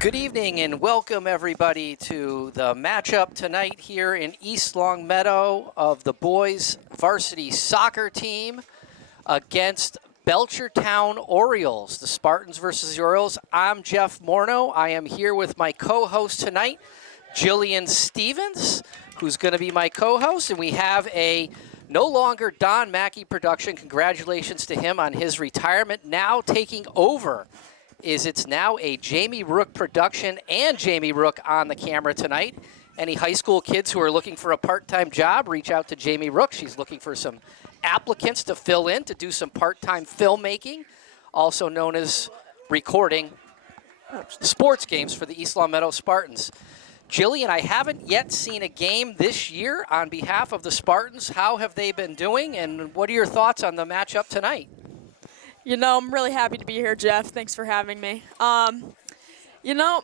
Good evening and welcome everybody to the matchup tonight here in East Longmeadow of the boys varsity soccer team against Belchertown Orioles, the Spartans versus the Orioles. I'm Jeff Morneau. I am here with my co-host tonight, Jillian Stevens, who's going to be my co-host, and we have a no longer Don Mackey production. Congratulations to him on his retirement. Now taking over it's now a Jamie Rook production and Jamie Rook on the camera tonight. Any high school kids who are looking for a part-time job, reach out to Jamie Rook. She's looking for some applicants to fill in, to do some part-time filmmaking, also known as recording sports games for the East Longmeadow Spartans. Jillian, I haven't yet seen a game this year on behalf of the Spartans. How have they been doing, and what are your thoughts on the matchup tonight? You know, I'm really happy to be here, Jeff. Thanks for having me. You know,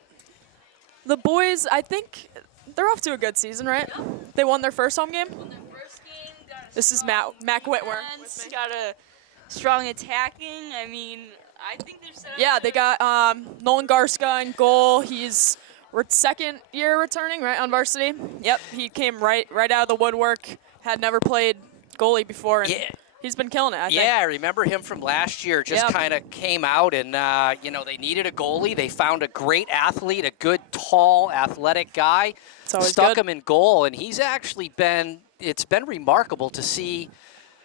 the boys, I think they're off to a good season, right? They won their first home game? Won their first game. This is Mac Whitwer. Got a strong attacking. I mean, I think they're set up. Yeah, they got Nolan Garska in goal. He's second year returning, right, on varsity? Yep, he came right out of the woodwork, had never played goalie before. And yeah. He's been killing it, I think. Yeah, I remember him from last year. Just kind of came out and, you know, they needed a goalie. They found a great athlete, a good, tall, athletic guy. Stuck him in goal, and he's actually been – it's been remarkable to see,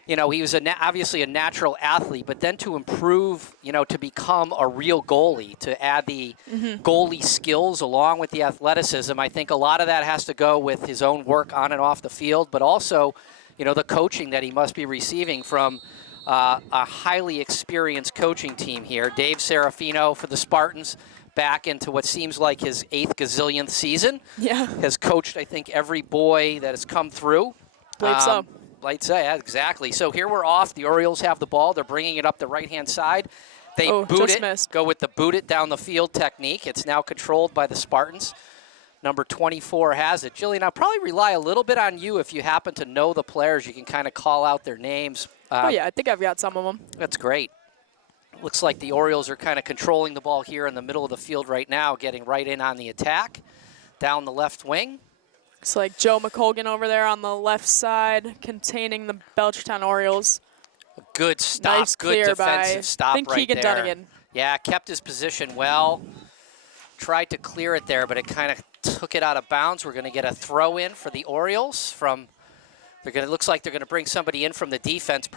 you know, he was obviously a natural athlete, but then to improve, you know, to become a real goalie, to add the goalie skills along with the athleticism. I think a lot of that has to go with his own work on and off the field, but also – you know, the coaching that he must be receiving from a highly experienced coaching team here. Dave Serafino for the Spartans, back into what seems like his 8th gazillionth season. Yeah. Has coached, I think, every boy that has come through. Believe so. I'd say, yeah, exactly. So here we're off. The Orioles have the ball. They're bringing it up the right-hand side. They boot it, missed. go with the boot it down the field technique. It's now controlled by the Spartans. Number 24 has it. Jillian, I'll probably rely a little bit on you if you happen to know the players. You can kind of call out their names. Oh, yeah, I think I've got some of them. That's great. Looks like the Orioles are kind of controlling the ball here in the middle of the field right now, getting right in on the attack, down the left wing. It's like Joe McColgan over there on the left side, containing the Belchertown Orioles. A good stop, nice good defensive stop right there. I think Keegan Dunnigan. Yeah, kept his position well. Tried to clear it there, but it kind of took it out of bounds. We're going to get a throw in for the Orioles from. Looks like they're going to bring somebody in from the defense.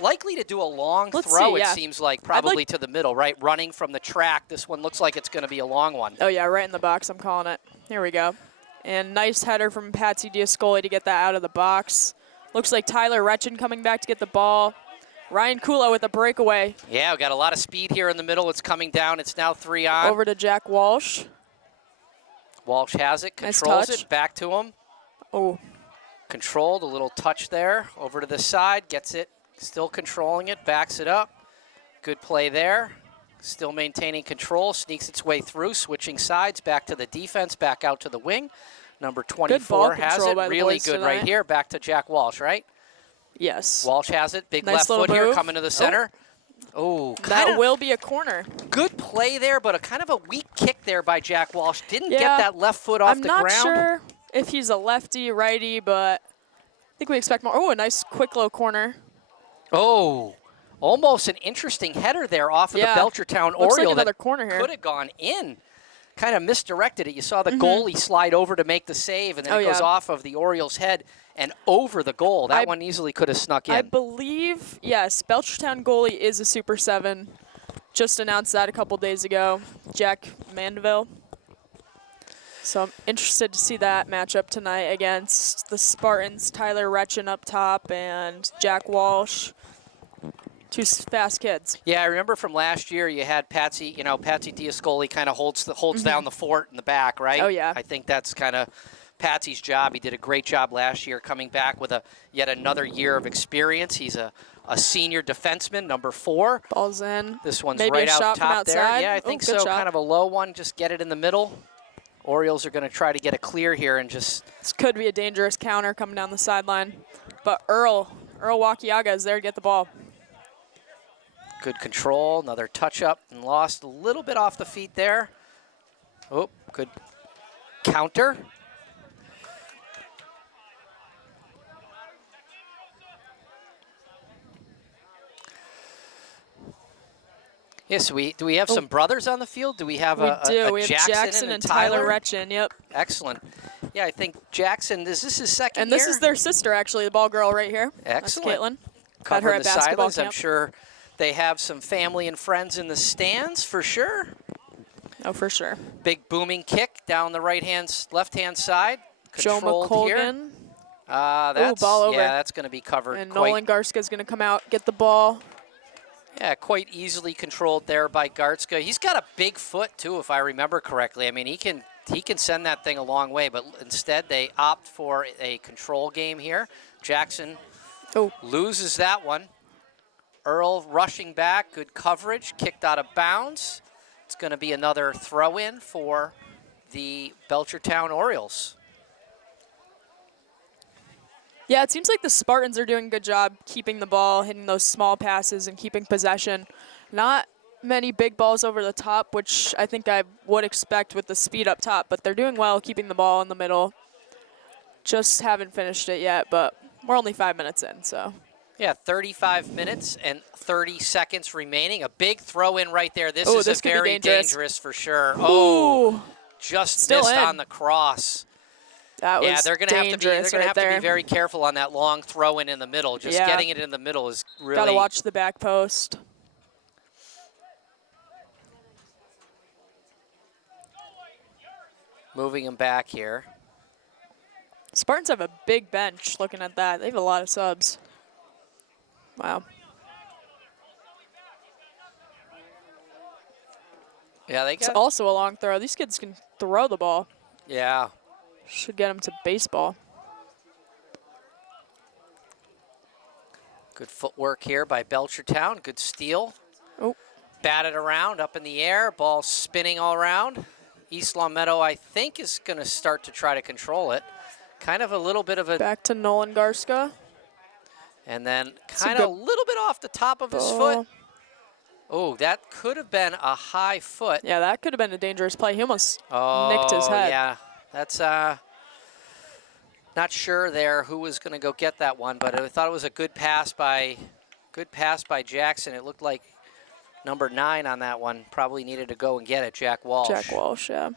Likely to do a long throw. See, yeah. It seems like probably to the middle, right? Running from the track. This one looks like it's going to be a long one. Oh yeah, right in the box. I'm calling it. Here we go. And nice header from Patsy Diascoli to get that out of the box. Looks like Tyler Retchin coming back to get the ball. Ryan Kulo with a breakaway. Yeah, we got a lot of speed here in the middle. It's coming down. It's now 3 on. Over to Jack Walsh. Walsh has it, controls it, back to him. Oh. Controlled, a little touch there. Over to the side, gets it, still controlling it, backs it up. Good play there. Still maintaining control, sneaks its way through, switching sides, back to the defense, back out to the wing. Number 24 has it, really good right here. Back to Jack Walsh, right? Yes. Walsh has it, big nice left foot move. Here, coming to the center. Oh, that will be a corner. Good play there, but a kind of a weak kick there by Jack Walsh. Didn't get that left foot off the ground. I'm not sure if he's a lefty, righty, but I think we expect more. Oh, a nice quick low corner. Oh, almost an interesting header there off of the Belchertown Oriole. Looks like another corner here. Could have gone in. Kind of misdirected it. You saw the goalie slide over to make the save, and then it goes off of the Orioles' head and over the goal. That one easily could have snuck in. I believe, yes, Belchertown goalie is a Super 7. Just announced that a couple days ago. Jack Mandeville. So I'm interested to see that matchup tonight against the Spartans. Tyler Retchin up top and Jack Walsh. Two fast kids. Yeah, I remember from last year you had Patsy, you know, Patsy Diascoli kind of holds down the fort in the back, right? Oh, yeah. I think that's kind of Patsy's job. He did a great job last year coming back with yet another year of experience. He's a senior defenseman, number 4. Ball's in. This one's maybe right a out shot top from outside. there. Yeah, I think so. Shot. Kind of a low one. Just get it in the middle. Orioles are going to try to get a clear here and just. This could be a dangerous counter coming down the sideline. But Earl Wakiaga is there to get the ball. Good control, another touch up and lost a little bit off the feet there. Oh, good counter. Yes, do we have some brothers on the field? Do we have We a do. We have Jackson and Tyler Retchin. Yep. Excellent. Yeah, I think Jackson, is this his second And year? this is their sister, actually, the ball girl right here. Excellent. That's Caitlin. Got Covering her at the basketball sidelines. camp. I'm sure they have some family and friends in the stands for sure. Oh, for sure. Big booming kick down the left-hand side. Joe Controlled here. McColgan. That's, ball over. Yeah, that's going to be covered. And Nolan Garska's going to come out, get the ball. Yeah, quite easily controlled there by Gartzka. He's got a big foot too, if I remember correctly. I mean, he can send that thing a long way, but instead they opt for a control game here. Jackson loses that one. Earl rushing back, good coverage, kicked out of bounds. It's going to be another throw-in for the Belchertown Orioles. Yeah, it seems like the Spartans are doing a good job keeping the ball, hitting those small passes, and keeping possession. Not many big balls over the top, which I think I would expect with the speed up top, but they're doing well keeping the ball in the middle. Just haven't finished it yet, but we're only 5 minutes in, so. Yeah, 35 minutes and 30 seconds remaining. A big throw-in right there. This is very dangerous for sure. Oh, just Still missed in. on the cross. That was they're going to have to be very careful on that long throw-in in the middle. Just getting it in the middle is really. Got to watch the back post. Moving him back here. Spartans have a big bench. Looking at that, they have a lot of subs. Wow. Yeah, they It's got. also a long throw. These kids can throw the ball. Yeah. Should get them to baseball. Good footwork here by Belchertown. Good steal. Oh. Batted around, up in the air. Ball spinning all around. East Long Meadow, I think, is going to start to try to control it. Kind of a little bit of a. Back to Nolan Garska. And then kind of a little bit off the top of his foot. Oh, that could have been a high foot. Yeah, that could have been a dangerous play. He almost nicked his head. Yeah, that's not sure there who was going to go get that one, but I thought it was a good pass by Jackson. It looked like number 9 on that one probably needed to go and get it, Jack Walsh. Jack Walsh, yeah.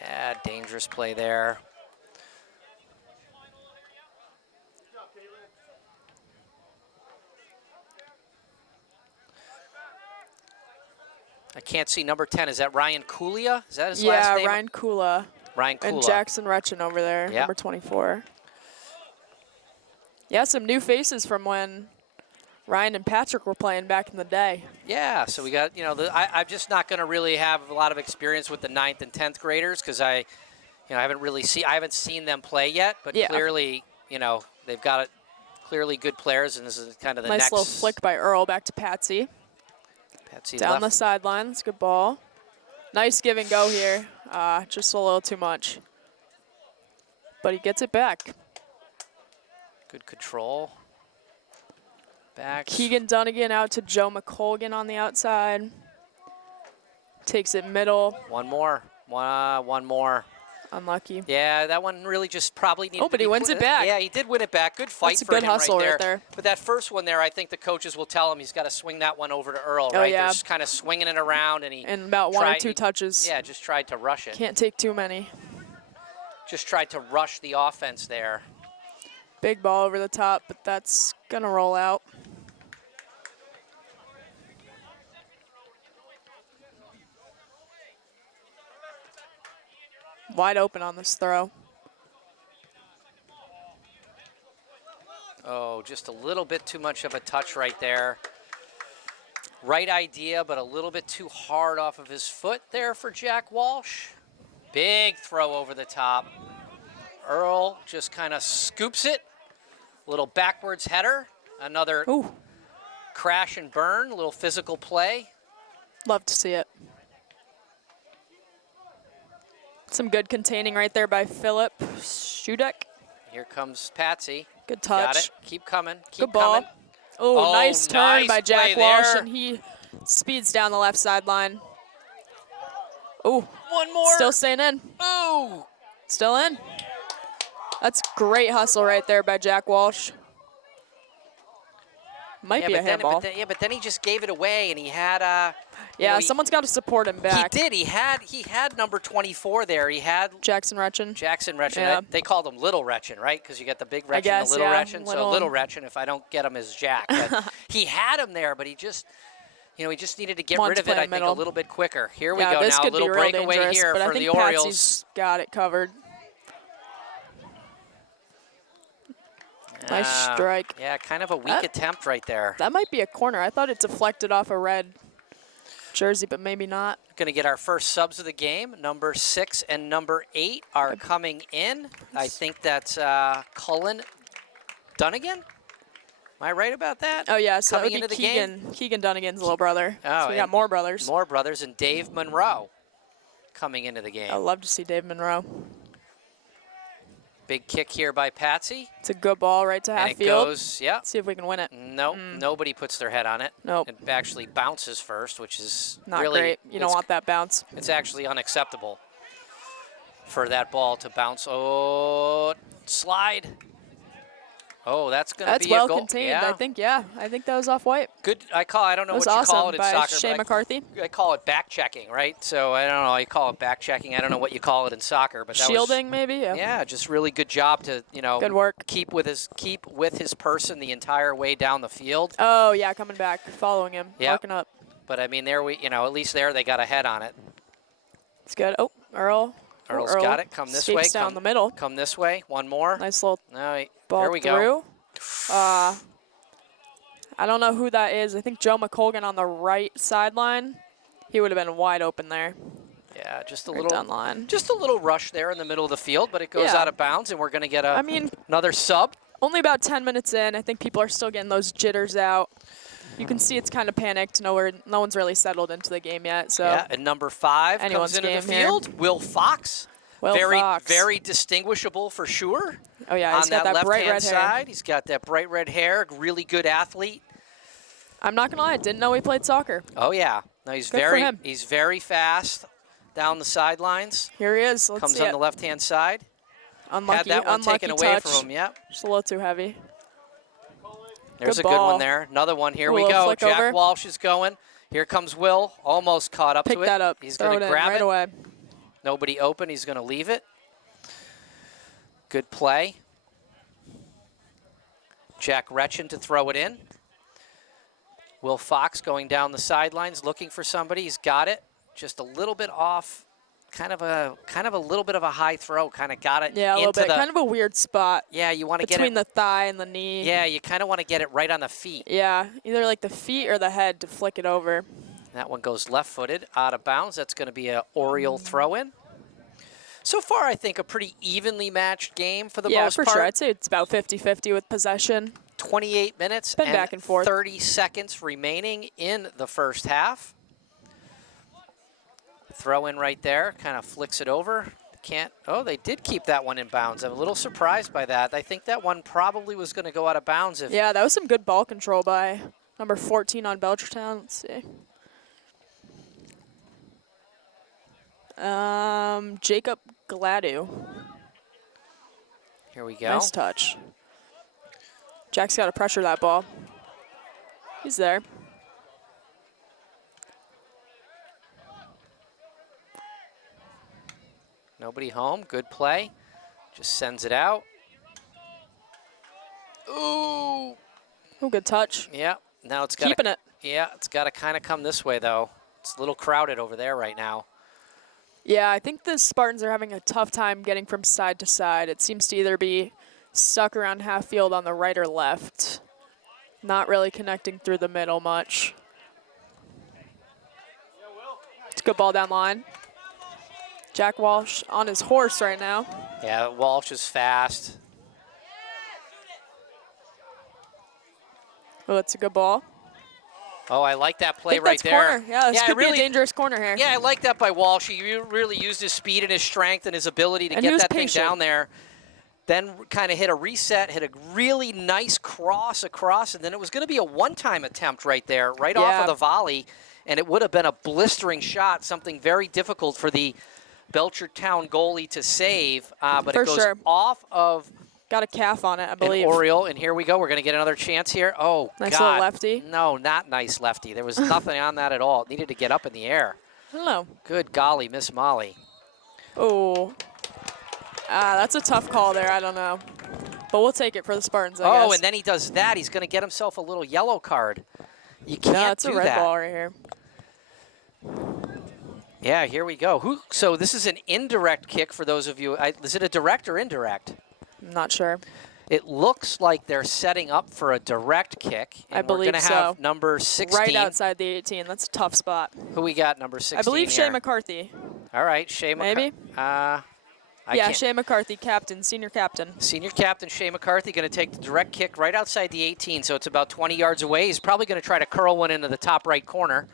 Yeah, dangerous play there. I can't see number 10. Is that Ryan Kulia? Is that his last name? Yeah, Ryan Kula. Ryan Kula. And Jackson Retchin over there, number 24. Yeah, some new faces from when Ryan and Patrick were playing back in the day. Yeah, so we got, I'm just not going to really have a lot of experience with the 9th and 10th graders because I haven't seen them play yet, but clearly, they've got clearly good players, and this is kind of the next. Nice little flick by Earl back to Patsy. Down the sidelines, good ball. Nice give and go here, just a little too much. But he gets it back. Good control. Back. Keegan Dunnigan out to Joe McColgan on the outside. Takes it middle. One more. One more. Unlucky. Yeah, that one really just probably needed. Oh, but he wins it back. Yeah, he did win it back. Good fight for him. That's a good hustle right there. right there. But that first one there, I think the coaches will tell him he's got to swing that one over to Earl, Oh, right? yeah. They're just kind of swinging it around, and he. And about one or two touches. Yeah, just tried to rush it. Can't take too many. Just tried to rush the offense there. Big ball over the top, but that's going to roll out. Wide open on this throw. Oh, just a little bit too much of a touch right there. Right idea, but a little bit too hard off of his foot there for Jack Walsh. Big throw over the top. Earl just kind of scoops it. Little backwards header. Another crash and burn, a little physical play. Love to see it. Some good containing right there by Philip Shudek. Here comes Patsy. Good touch. Got it. Keep coming. Keep good ball. coming. Oh, nice turn by Jack play Walsh, there. and he speeds down the left sideline. Ooh, One more. still staying in. Ooh. Still in. That's great hustle right there by Jack Walsh. Might be a handball. But then he just gave it away, and he had Yeah, he, someone's got to support him back. He did. He had number 24 there. He had Jackson Retchin. Yeah. They called him Little Retchin, right? Because you got the big Retchin and the Little Retchin. So Little Retchin, if I don't get him as Jack. But he had him there, but he just, he just needed to get rid of it, I think, a little bit quicker. Here we go this now. A could little be real breakaway dangerous, here but for I think the Orioles. Patsy's got it covered. Nice strike. Yeah, kind of a weak attempt right there. That might be a corner. I thought it deflected off a red jersey, but maybe not. Going to get our first subs of the game. Number 6 and number 8 are coming in. I think that's Cullen Dunnigan. Am I right about that? Oh, yeah, so coming that would into be the game. Keegan Dunnigan's little brother. Oh, so we got more brothers. More brothers, and Dave Monroe coming into the game. I'd love to see Dave Monroe. Big kick here by Patsy. It's a good ball right to half And it field. goes, yeah. See if we can win it. Nope, nobody puts their head on it. Nope. It actually bounces first, which is Not really, great. You don't want that bounce. It's actually unacceptable for that ball to bounce. Oh, slide. Oh, that's going to be a goal. That's well contained. Yeah. I think that was off white. Good. I don't know That was what you awesome call it in by soccer. Shane but McCarthy. I call it back checking, right? So I don't know. I call it back checking. I don't know what you call it in soccer, but that Shielding, maybe. Yeah, just really good job to Good work. keep with his person the entire way down the field. Oh yeah, coming back, following him, Yep. marking up. But I mean, there at least there they got a head on it. It's good. Oh, Earl. Earl's Earl got it. Come this way. escapes down the middle. Come this way. One more. Nice little No, ball there we through. go. I don't know who that is. I think Joe McColgan on the right sideline. He would have been wide open there. Yeah, just a Right little down line. Just a little rush there in the middle of the field, but it goes Yeah. out of bounds, and we're going to get I mean, another sub. only about 10 minutes in. I think people are still getting those jitters out. You can see it's kind of panicked. No one's really settled into the game yet. So Yeah, and number 5 Anyone's comes into the game here. field. Will Fox. Will Fox. Very distinguishable for sure. Oh yeah, he's on got that bright left-hand red side. hair. He's got that bright red hair. Really good athlete. I'm not gonna lie, I didn't know he played soccer. Oh yeah, no, he's Good for him. he's very fast down the sidelines. Here he is. Let's Comes see on it. the left-hand side. Unlucky, Had that one unlucky taken away touch. from him. Yep. Just a little too heavy. There's Good a good ball. one there. Another one. Here A we little go. flick Jack over. Walsh is going. Here comes Will. Almost caught up Pick to it. that up. He's Throw going it to in grab right it. away. Nobody open. He's going to leave it. Good play. Jack Retchin to throw it in. Will Fox going down the sidelines looking for somebody. He's got it. Just a little bit off. Kind of a little bit of a high throw. Kind of got it. Yeah, a little into bit. the, Kind of a weird spot Yeah, you want to get between it. the thigh and the knee. Yeah, you kind of want to get it right on the feet. Yeah, either like the feet or the head to flick it over. That one goes left-footed, out of bounds. That's going to be an Oriole throw-in. So far, I think a pretty evenly matched game for the Yeah, most for part. sure. I'd say it's about 50-50 with possession. 28 minutes Been back and forth. 30 seconds remaining in the first half. Throw in right there, kind of flicks it over. Oh, they did keep that one in bounds. I'm a little surprised by that. I think that one probably was going to go out of bounds if Yeah, that was some good ball control by number 14 on Belchertown. Let's see. Jacob Gladu. Here we go. Nice touch. Jack's got to pressure that ball. He's there. Nobody home. Good play. Just sends it out. Ooh. Oh, good touch. Yeah. Now it's got Keeping it. Yeah, it's got to kind of come this way though. It's a little crowded over there right now. Yeah, I think the Spartans are having a tough time getting from side to side. It seems to either be stuck around half field on the right or left. Not really connecting through the middle much. It's a good ball down line. Jack Walsh on his horse right now. Yeah, Walsh is fast. Oh, that's a good ball. Oh, I like that play I think right that's there. corner. Yeah, this could be a dangerous corner here. Yeah, I like that by Walsh. He really used his speed and his strength and his ability to And he get was that patient. thing down there. then kind of hit a reset, hit a really nice cross across, and then it was going to be a one-time attempt right there, right off of the volley, and it would have been a blistering shot, something very difficult for the Belchertown goalie to save, but it goes off of... Got a calf on it, I believe. An Oriole, and here we go. We're going to get another chance here. Oh, nice God. Little lefty. No, not nice lefty. There was nothing on that at all. It needed to get up in the air. Hello. Good golly, Miss Molly. Oh. That's a tough call there. I don't know. But we'll take it for the Spartans, I guess. Oh, and then he does that. He's going to get himself a little yellow card. You can't do that. Yeah, it's a red ball right here. Yeah, here we go. So this is an indirect kick for those of you. Is it a direct or indirect? I'm not sure. It looks like they're setting up for a direct kick. And I believe we're going to have number 16. Right outside the 18. That's a tough spot. Who we got, number 16 I believe here? Shea McCarthy. All right, Shea McCarthy. Maybe? Yeah, Shea McCarthy, captain, senior captain. Senior captain Shea McCarthy going to take the direct kick right outside the 18, so it's about 20 yards away. He's probably going to try to curl one into the top right corner.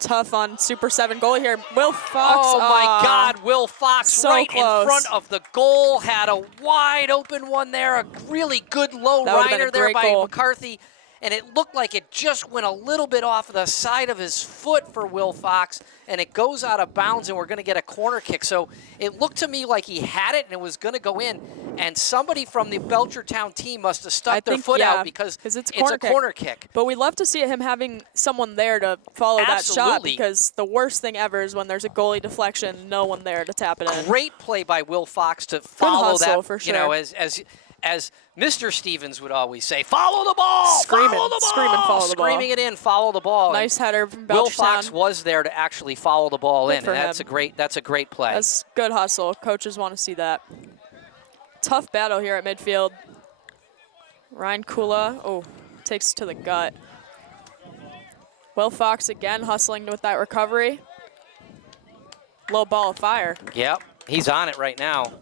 Tough on Super 7 goalie here. Will Fox. Oh, my God. Will Fox so right close. In front of the goal. Had a wide open one there. A really good low rider there by McCarthy. And it looked like it just went a little bit off the side of his foot for Will Fox, and it goes out of bounds, and we're going to get a corner kick. So it looked to me like he had it, and it was going to go in, and somebody from the Belchertown team must have stuck their foot out because it's a corner kick. But we love to see him having someone there to follow that shot, because the worst thing ever is when there's a goalie deflection, no one there to tap it in. Great play by Will Fox to follow that, for sure. You know, as Mr. Stevens would always say, follow the ball, follow the ball. Screaming it in, follow the ball. Nice header from Belchertown. Will Fox was there to actually follow the ball in, and that's a great play. That's good hustle. Coaches want to see that. Tough battle here at midfield. Ryan Kula, takes to the gut. Will Fox again hustling with that recovery. Low ball of fire. Yep, he's on it right now.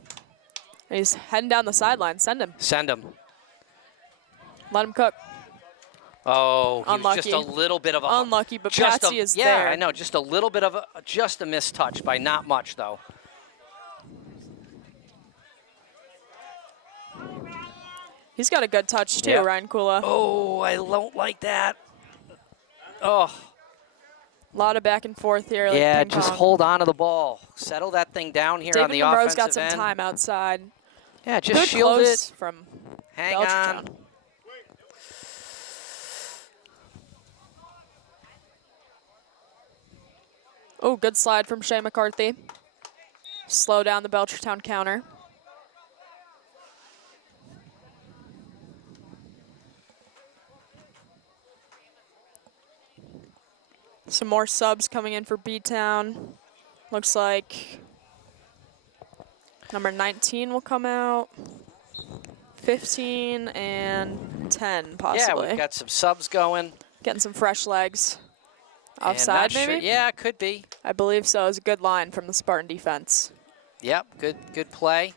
He's heading down the sideline. Send him. Send him. Let him cook. Oh, he was just a little bit of a... Unlucky, but Patsy is there. Yeah, I know. Just a little bit of just a missed touch by not much, though. He's got a good touch, too, Ryan Kula. Oh, I don't like that. Oh. A lot of back and forth here. Yeah, just hold on to the ball. Settle that thing down here on the offensive end. David Monroe's got some time outside. Yeah, just shield it. From Hang Belchertown. on. Oh, good slide from Shea McCarthy. Slow down the Belchertown counter. Some more subs coming in for B-Town. Looks like number 19 will come out. 15 and 10, possibly. Yeah, we've got some subs going. Getting some fresh legs. Offside, maybe? Sure. Yeah, it could be. I believe so. It was a good line from the Spartan defense. Yep, good play.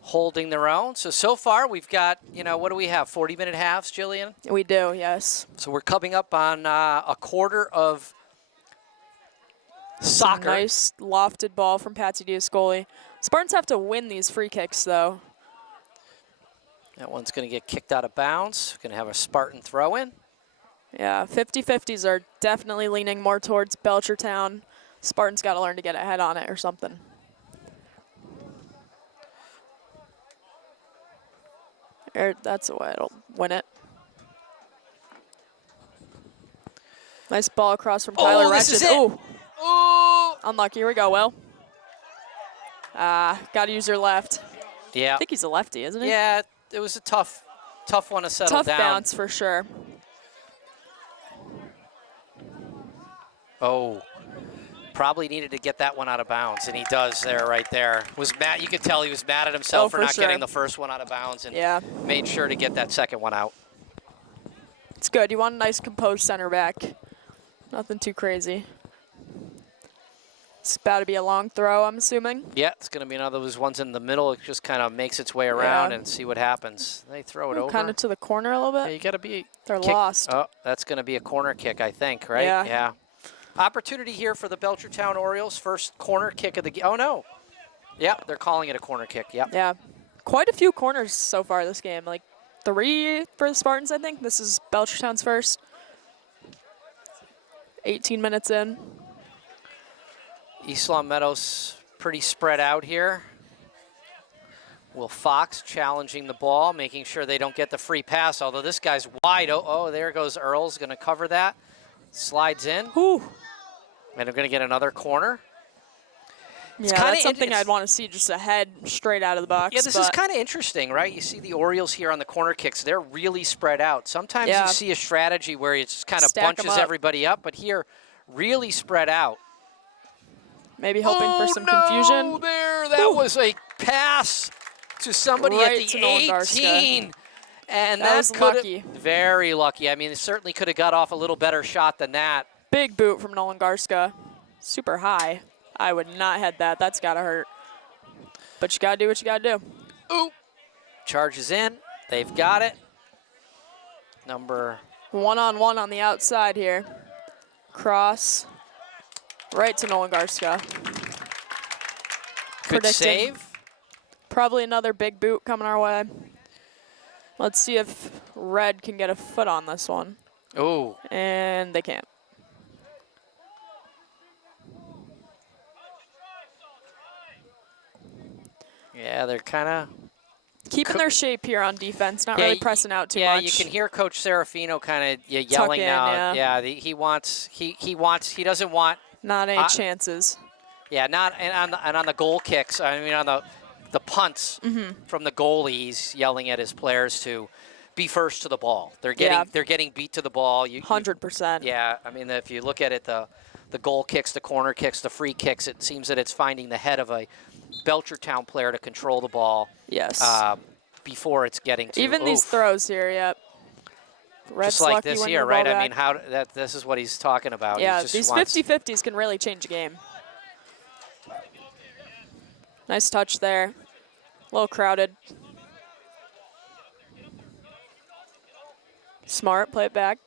Holding their own. So far we've got, what do we have, 40-minute halves, Jillian? We do, yes. So we're coming up on a quarter of soccer. Some nice lofted ball from Patsy Diascoli. Spartans have to win these free kicks, though. That one's going to get kicked out of bounds. Going to have a Spartan throw in. Yeah, 50-50s are definitely leaning more towards Belchertown. Spartans got to learn to get ahead on it or something. That's the way it'll win it. Nice ball across from Tyler Retchin. Oh, unlucky. Here we go, Will. Got to use your left. Yeah. I think he's a lefty, isn't he? Yeah, it was a tough one to settle down. Tough bounce for sure. Oh, probably needed to get that one out of bounds, and he does there, right there. You could tell he was mad at himself for not getting the first one out of bounds, and made sure to get that second one out. It's good. You want a nice composed center back. Nothing too crazy. It's about to be a long throw, I'm assuming. Yeah, it's going to be another of those ones in the middle. It just kind of makes its way around and see what happens. They throw it over. Kind of to the corner a little bit. Yeah, you got to be. They're lost. Oh, that's going to be a corner kick, I think, right? Yeah. Opportunity here for the Belchertown Orioles. First corner kick of the game. Oh, no. Yep, they're calling it a corner kick. Yep. Yeah. quite a few corners so far this game. Like 3 for the Spartans, I think. This is Belchertown's first. 18 minutes in. East Long Meadow's pretty spread out here. Will Fox challenging the ball, making sure they don't get the free pass, although this guy's wide. Oh, there goes Earl's going to cover that. Slides in. Whew. And they're going to get another corner. Yeah, that's something I'd want to see, just a head straight out of the box. Yeah, this is kind of interesting, right? You see the Orioles here on the corner kicks. They're really spread out. Sometimes you see a strategy where it just kind of bunches everybody up, but here, really spread out. Maybe hoping for some confusion. There, that was a pass to somebody right at the to 18. And that was lucky. Very lucky. I mean, it certainly could have got off a little better shot than that. Big boot from Nolan Garska. Super high. I would not head that. That's got to hurt. But you got to do what you got to do. Ooh. Charges in. They've got it. Number 1-on-1 on the outside here. Cross. Right to Nolan Garska. Good save. Probably another big boot coming our way. Let's see if Red can get a foot on this one. Ooh. And they can't. Yeah, they're kind of keeping their shape here on defense, not really pressing out too much. Yeah, you can hear Coach Serafino kind of yelling now. Yeah, he doesn't want not any chances. Yeah, and on the goal kicks. I mean, on the punts from the goalie, he's yelling at his players to be first to the ball. They're getting beat to the ball. 100%. Yeah, I mean, if you look at it, the goal kicks, the corner kicks, the free kicks, it seems that it's finding the head of a Belchertown player to control the ball. Yes. Before it's getting to even these throws here. Yep. Just like this here, right? I mean, this is what he's talking about. Yeah, these 50-50s can really change a game. Nice touch there. A little crowded. Smart, play it back.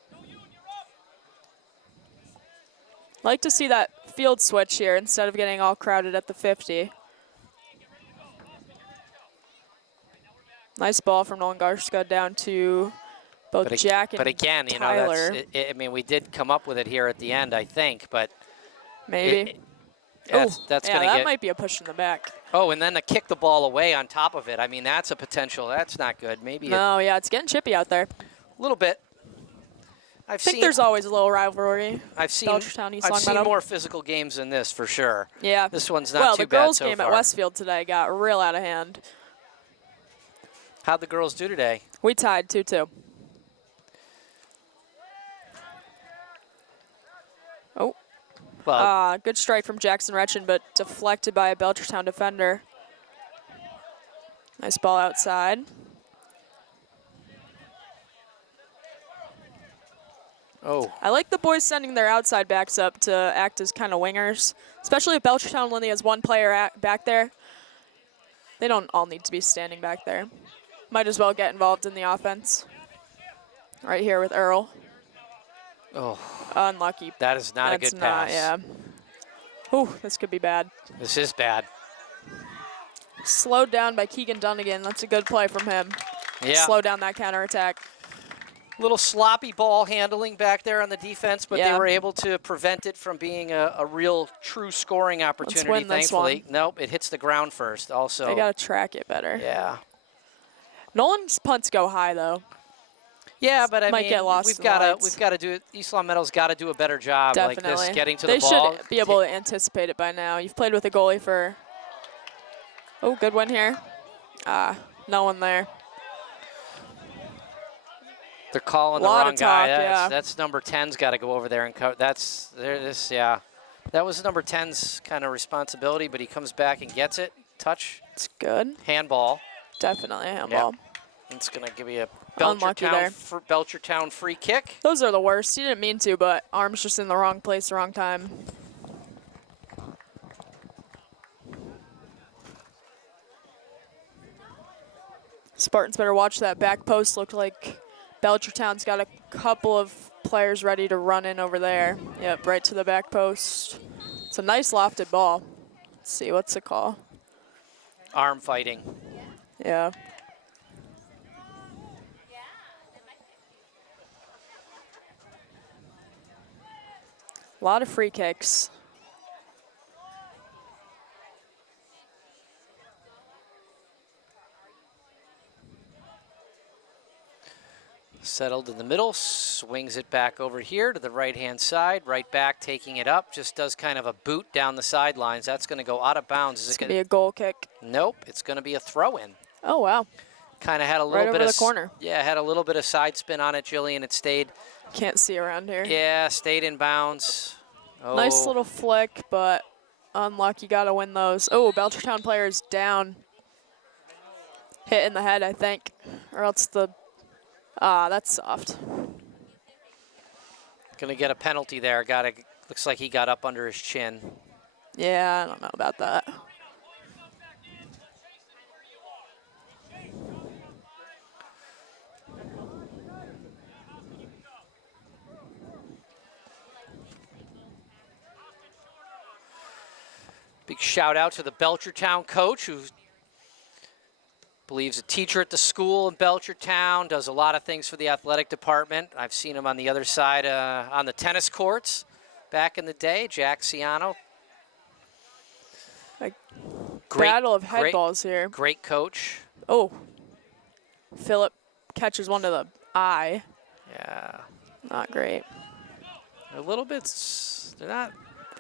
Like to see that field switch here instead of getting all crowded at the 50. Nice ball from Nolan Garska down to both Jack and But again, Tyler. I mean, we did come up with it here at the end, I think, but maybe. That's yeah, going to that might be a push in the back. Oh, and then to kick the ball away on top of it. I mean, that's a potential. That's not good. Maybe no, yeah, it's getting chippy out there. A little bit. I think there's always a little rivalry. I've seen Belchertown, more physical games than this for sure. Yeah. This one's not too bad so far. Well, the girls' game at Westfield today got real out of hand. How'd the girls do today? We tied 2-2. Oh. Well, good strike from Jackson Retchen, but deflected by a Belchertown defender. Nice ball outside. Oh. I like the boys sending their outside backs up to act as kind of wingers, especially if Belchertown only has one player back there. They don't all need to be standing back there. Might as well get involved in the offense. Right here with Earl. Oh. Unlucky. That is not a good pass. Yeah. Ooh, this could be bad. This is bad. Slowed down by Keegan Dunnigan. That's a good play from him. Yeah. Slow down that counterattack. Little sloppy ball handling back there on the defense, but they were able to prevent it from being a real, true scoring opportunity, Let's win thankfully. This one. Nope, it hits the ground first also. They got to track it better. Yeah. Nolan's punts go high, though. Yeah, but I might mean, get lost we've got to do it. East Long Meadow's got to do a better job like this, getting to the ball. They should be able to anticipate it by now. You've played with a goalie for. Oh, good one here. No one there. They're calling the wrong guy. Yeah. That's number 10's got to go over there and cover. Yeah. That was number 10's kind of responsibility, but he comes back and gets it. Touch. It's good. Handball. Definitely a handball. Yeah. It's going to give you a Belchertown free kick. Those are the worst. He didn't mean to, but arm's just in the wrong place, wrong time. Spartans better watch that back post. Looked like Belchertown's got a couple of players ready to run in over there. Yep, right to the back post. It's a nice lofted ball. Let's see, what's the call? Arm fighting. Yeah. A lot of free kicks. Settled in the middle, swings it back over here to the right-hand side. Right back, taking it up, just does kind of a boot down the sidelines. That's going to go out of bounds. Is It's it going to be a goal kick. Nope, it's going to be a throw-in. Oh, wow. Kind of had a Right little over bit the of corner. Yeah, had a little bit of side spin on it, Jillian. It stayed. Can't see around here. Yeah, stayed in bounds. Oh. Nice little flick, but unlucky. Got to win those. Oh, Belchertown player is down. Hit in the head, I think. Or else the... that's soft. Gonna get a penalty there. Looks like he got up under his chin. Yeah, I don't know about that. Big shout out to the Belchertown coach, who believes a teacher at the school in Belchertown, does a lot of things for the athletic department. I've seen him on the other side on the tennis courts back in the day, Jack Ciano. Battle of head balls here. Great coach. Oh. Phillip catches one to the eye. Yeah. Not great. A little bit, they're not,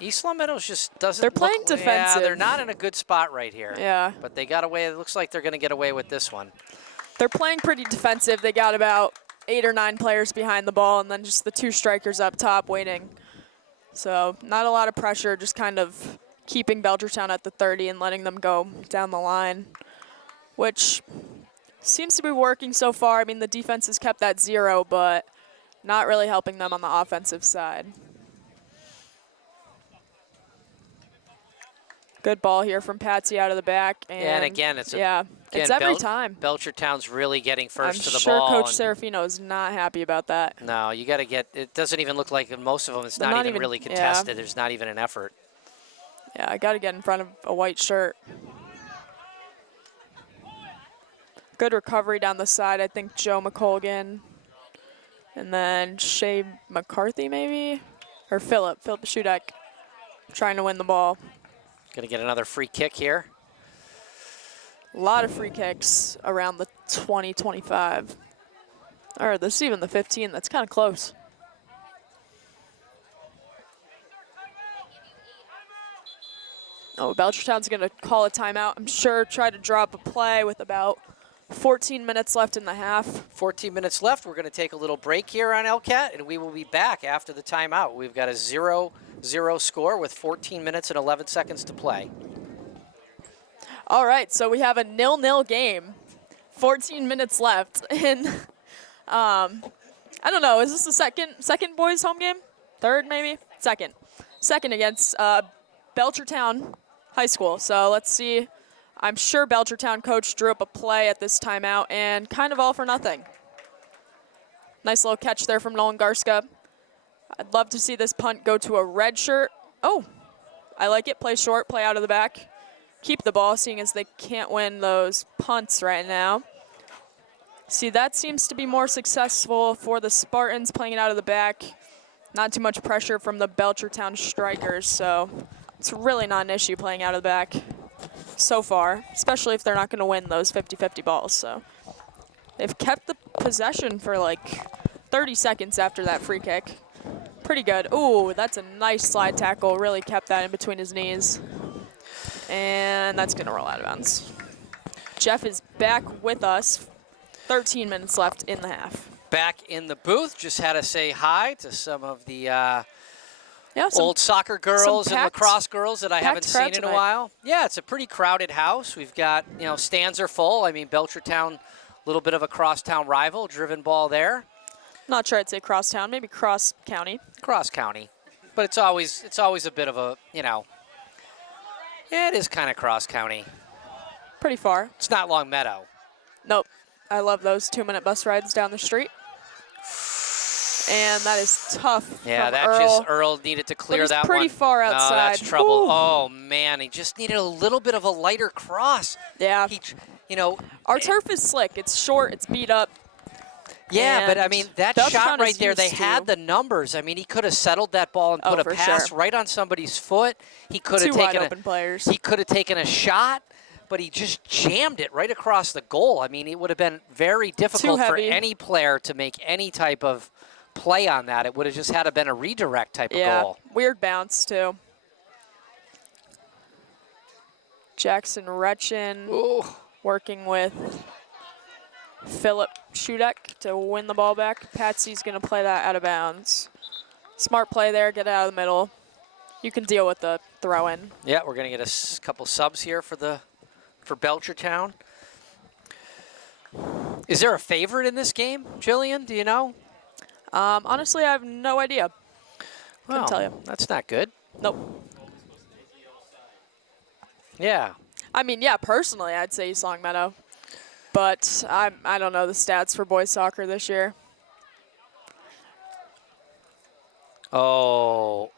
East Long Meadows just doesn't They're playing look, defensive. Yeah, they're not in a good spot right here. Yeah. But they got away, it looks like they're going to get away with this one. They're playing pretty defensive. They got about 8 or 9 players behind the ball and then just the 2 strikers up top waiting. So not a lot of pressure, just kind of keeping Belchertown at the 30 and letting them go down the line, which seems to be working so far. I mean, the defense has kept that 0, but not really helping them on the offensive side. Good ball here from Patsy out of the back. And again, it's every time. Belchertown's really getting first to the I'm sure ball. Coach Serafino is not happy about that. No, you got to get, it doesn't even look like in most of them, it's not even really contested. There's not even an effort. Yeah, I got to get in front of a white shirt. Good recovery down the side. I think Joe McColgan. And then Shea McCarthy, maybe? Or Phillip Shudak trying to win the ball. Going to get another free kick here. A lot of free kicks around the 20, 25. Or this is even the 15. That's kind of close. Oh, Belchertown's going to call a timeout. I'm sure try to drop a play with about 14 minutes left in the half. 14 minutes left. We're going to take a little break here on LCAT, and we will be back after the timeout. We've got a 0-0 score with 14 minutes and 11 seconds to play. All right, so we have a 0-0 game. 14 minutes left. And I don't know, is this the second boys home game? Third, maybe? Second. Second against Belchertown High School. So let's see. I'm sure Belchertown coach drew up a play at this timeout and kind of all for nothing. Nice little catch there from Nolan Garska. I'd love to see this punt go to a red shirt. Oh, I like it. Play short, play out of the back. Keep the ball, seeing as they can't win those punts right now. See, that seems to be more successful for the Spartans, playing it out of the back. Not too much pressure from the Belchertown strikers, so it's really not an issue playing out of the back so far, especially if they're not going to win those 50-50 balls. So they've kept the possession for like 30 seconds after that free kick. Pretty good. Ooh, that's a nice slide tackle. Really kept that in between his knees. And that's going to roll out of bounds. Jeff is back with us. 13 minutes left in the half. Back in the booth. Just had to say hi to some of the Some old soccer girls and packed- lacrosse girls that I haven't crowd seen in a tonight. while. Yeah, it's a pretty crowded house. We've got, stands are full. I mean, Belchertown, a little bit of a crosstown rival, driven ball there. Not sure I'd say crosstown, maybe cross county. Cross county. But it's always a bit of a, yeah, it is kind of cross county. Pretty far. It's not Long Meadow. Nope. I love those 2-minute bus rides down the street. And that is tough. Yeah, from that Earl. just Earl needed to clear he's that pretty one. far No, that's outside. trouble. Ooh. Oh man, he just needed a little bit of a lighter cross. Yeah. you know, Our turf is slick. It's short. It's beat up. yeah, but I And mean, that Belchertown shot right is there, they used had to- the numbers. I mean, he could have settled that ball and put a for pass sure. right on somebody's foot. He could have Two wide taken open players. He could have taken a shot, but he just jammed it right across the goal. I mean, it would have been very difficult for heavy. any player to make any type of play on that. It would have just had to been a redirect type of Yeah, goal. weird bounce too. Jackson Retchin Ooh. working with Philip Shudek to win the ball back. Patsy's going to play that out of bounds. Smart play there, get it out of the middle. You can deal with the throw in. Yeah, we're going to get a couple subs here for Belchertown. Is there a favorite in this game, Jillian? Do you know? Honestly, I have no idea. Couldn't tell you. That's not good. Nope. Yeah. I mean, yeah, personally, I'd say East Long Meadow. But I don't know the stats for boys soccer this year. Oh.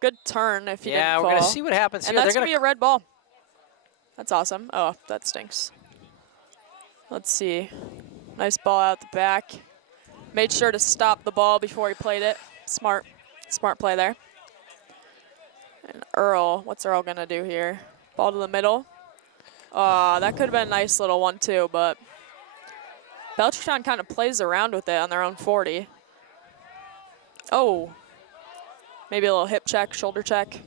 Good turn if you didn't Yeah, fall. we're going to see what happens And here. that's They're going to be a red ball. That's awesome. Oh, that stinks. Let's see. Nice ball out the back. Made sure to stop the ball before he played it. Smart play there. And Earl, what's Earl going to do here? Ball to the middle. That could have been a nice little 1-2, but Belchertown kind of plays around with it on their own 40. Oh, maybe a little hip check, shoulder check.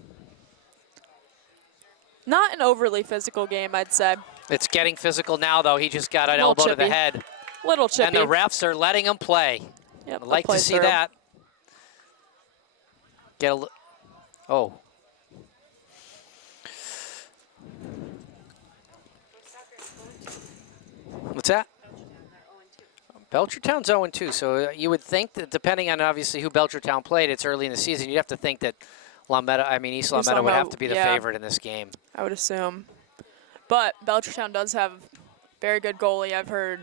Not an overly physical game, I'd say. It's getting physical now, though. He just got an Little elbow to the chippy. head. Little chippy. And the refs are letting him play. Yep, I'd like to play see through. that. Oh. What's that? Belchertown's 0-2, so you would think that depending on obviously who Belchertown played, it's early in the season, you'd have to think that East Long Meadow would have to be the favorite in this game. I would assume. But Belchertown does have very good goalie, I've heard.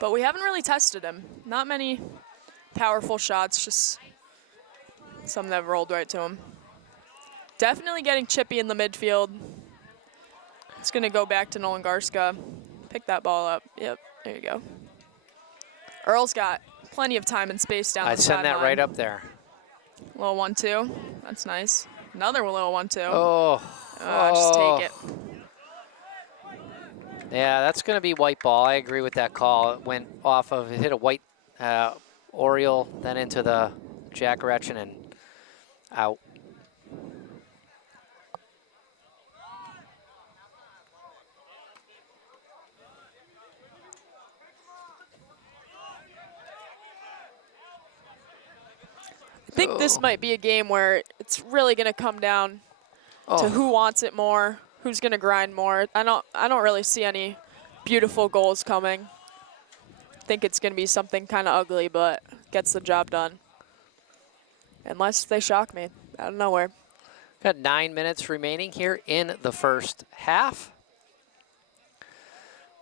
But we haven't really tested him. Not many powerful shots, just some that have rolled right to him. Definitely getting chippy in the midfield. It's going to go back to Nolan Garska. Pick that ball up. Yep, there you go. Earl's got plenty of time and space down I'd the send that sideline. right up there. Little 1-2. That's nice. Another little 1-2. Oh. Just take it. Yeah, that's going to be white ball. I agree with that call. It went off of, it hit a white Oriole, then into the Jack Retchin and out. I think this might be a game where it's really going to come down to who wants it more, who's going to grind more. I don't really see any beautiful goals coming. I think it's going to be something kind of ugly, but gets the job done. Unless they shock me out of nowhere. Got 9 minutes remaining here in the first half.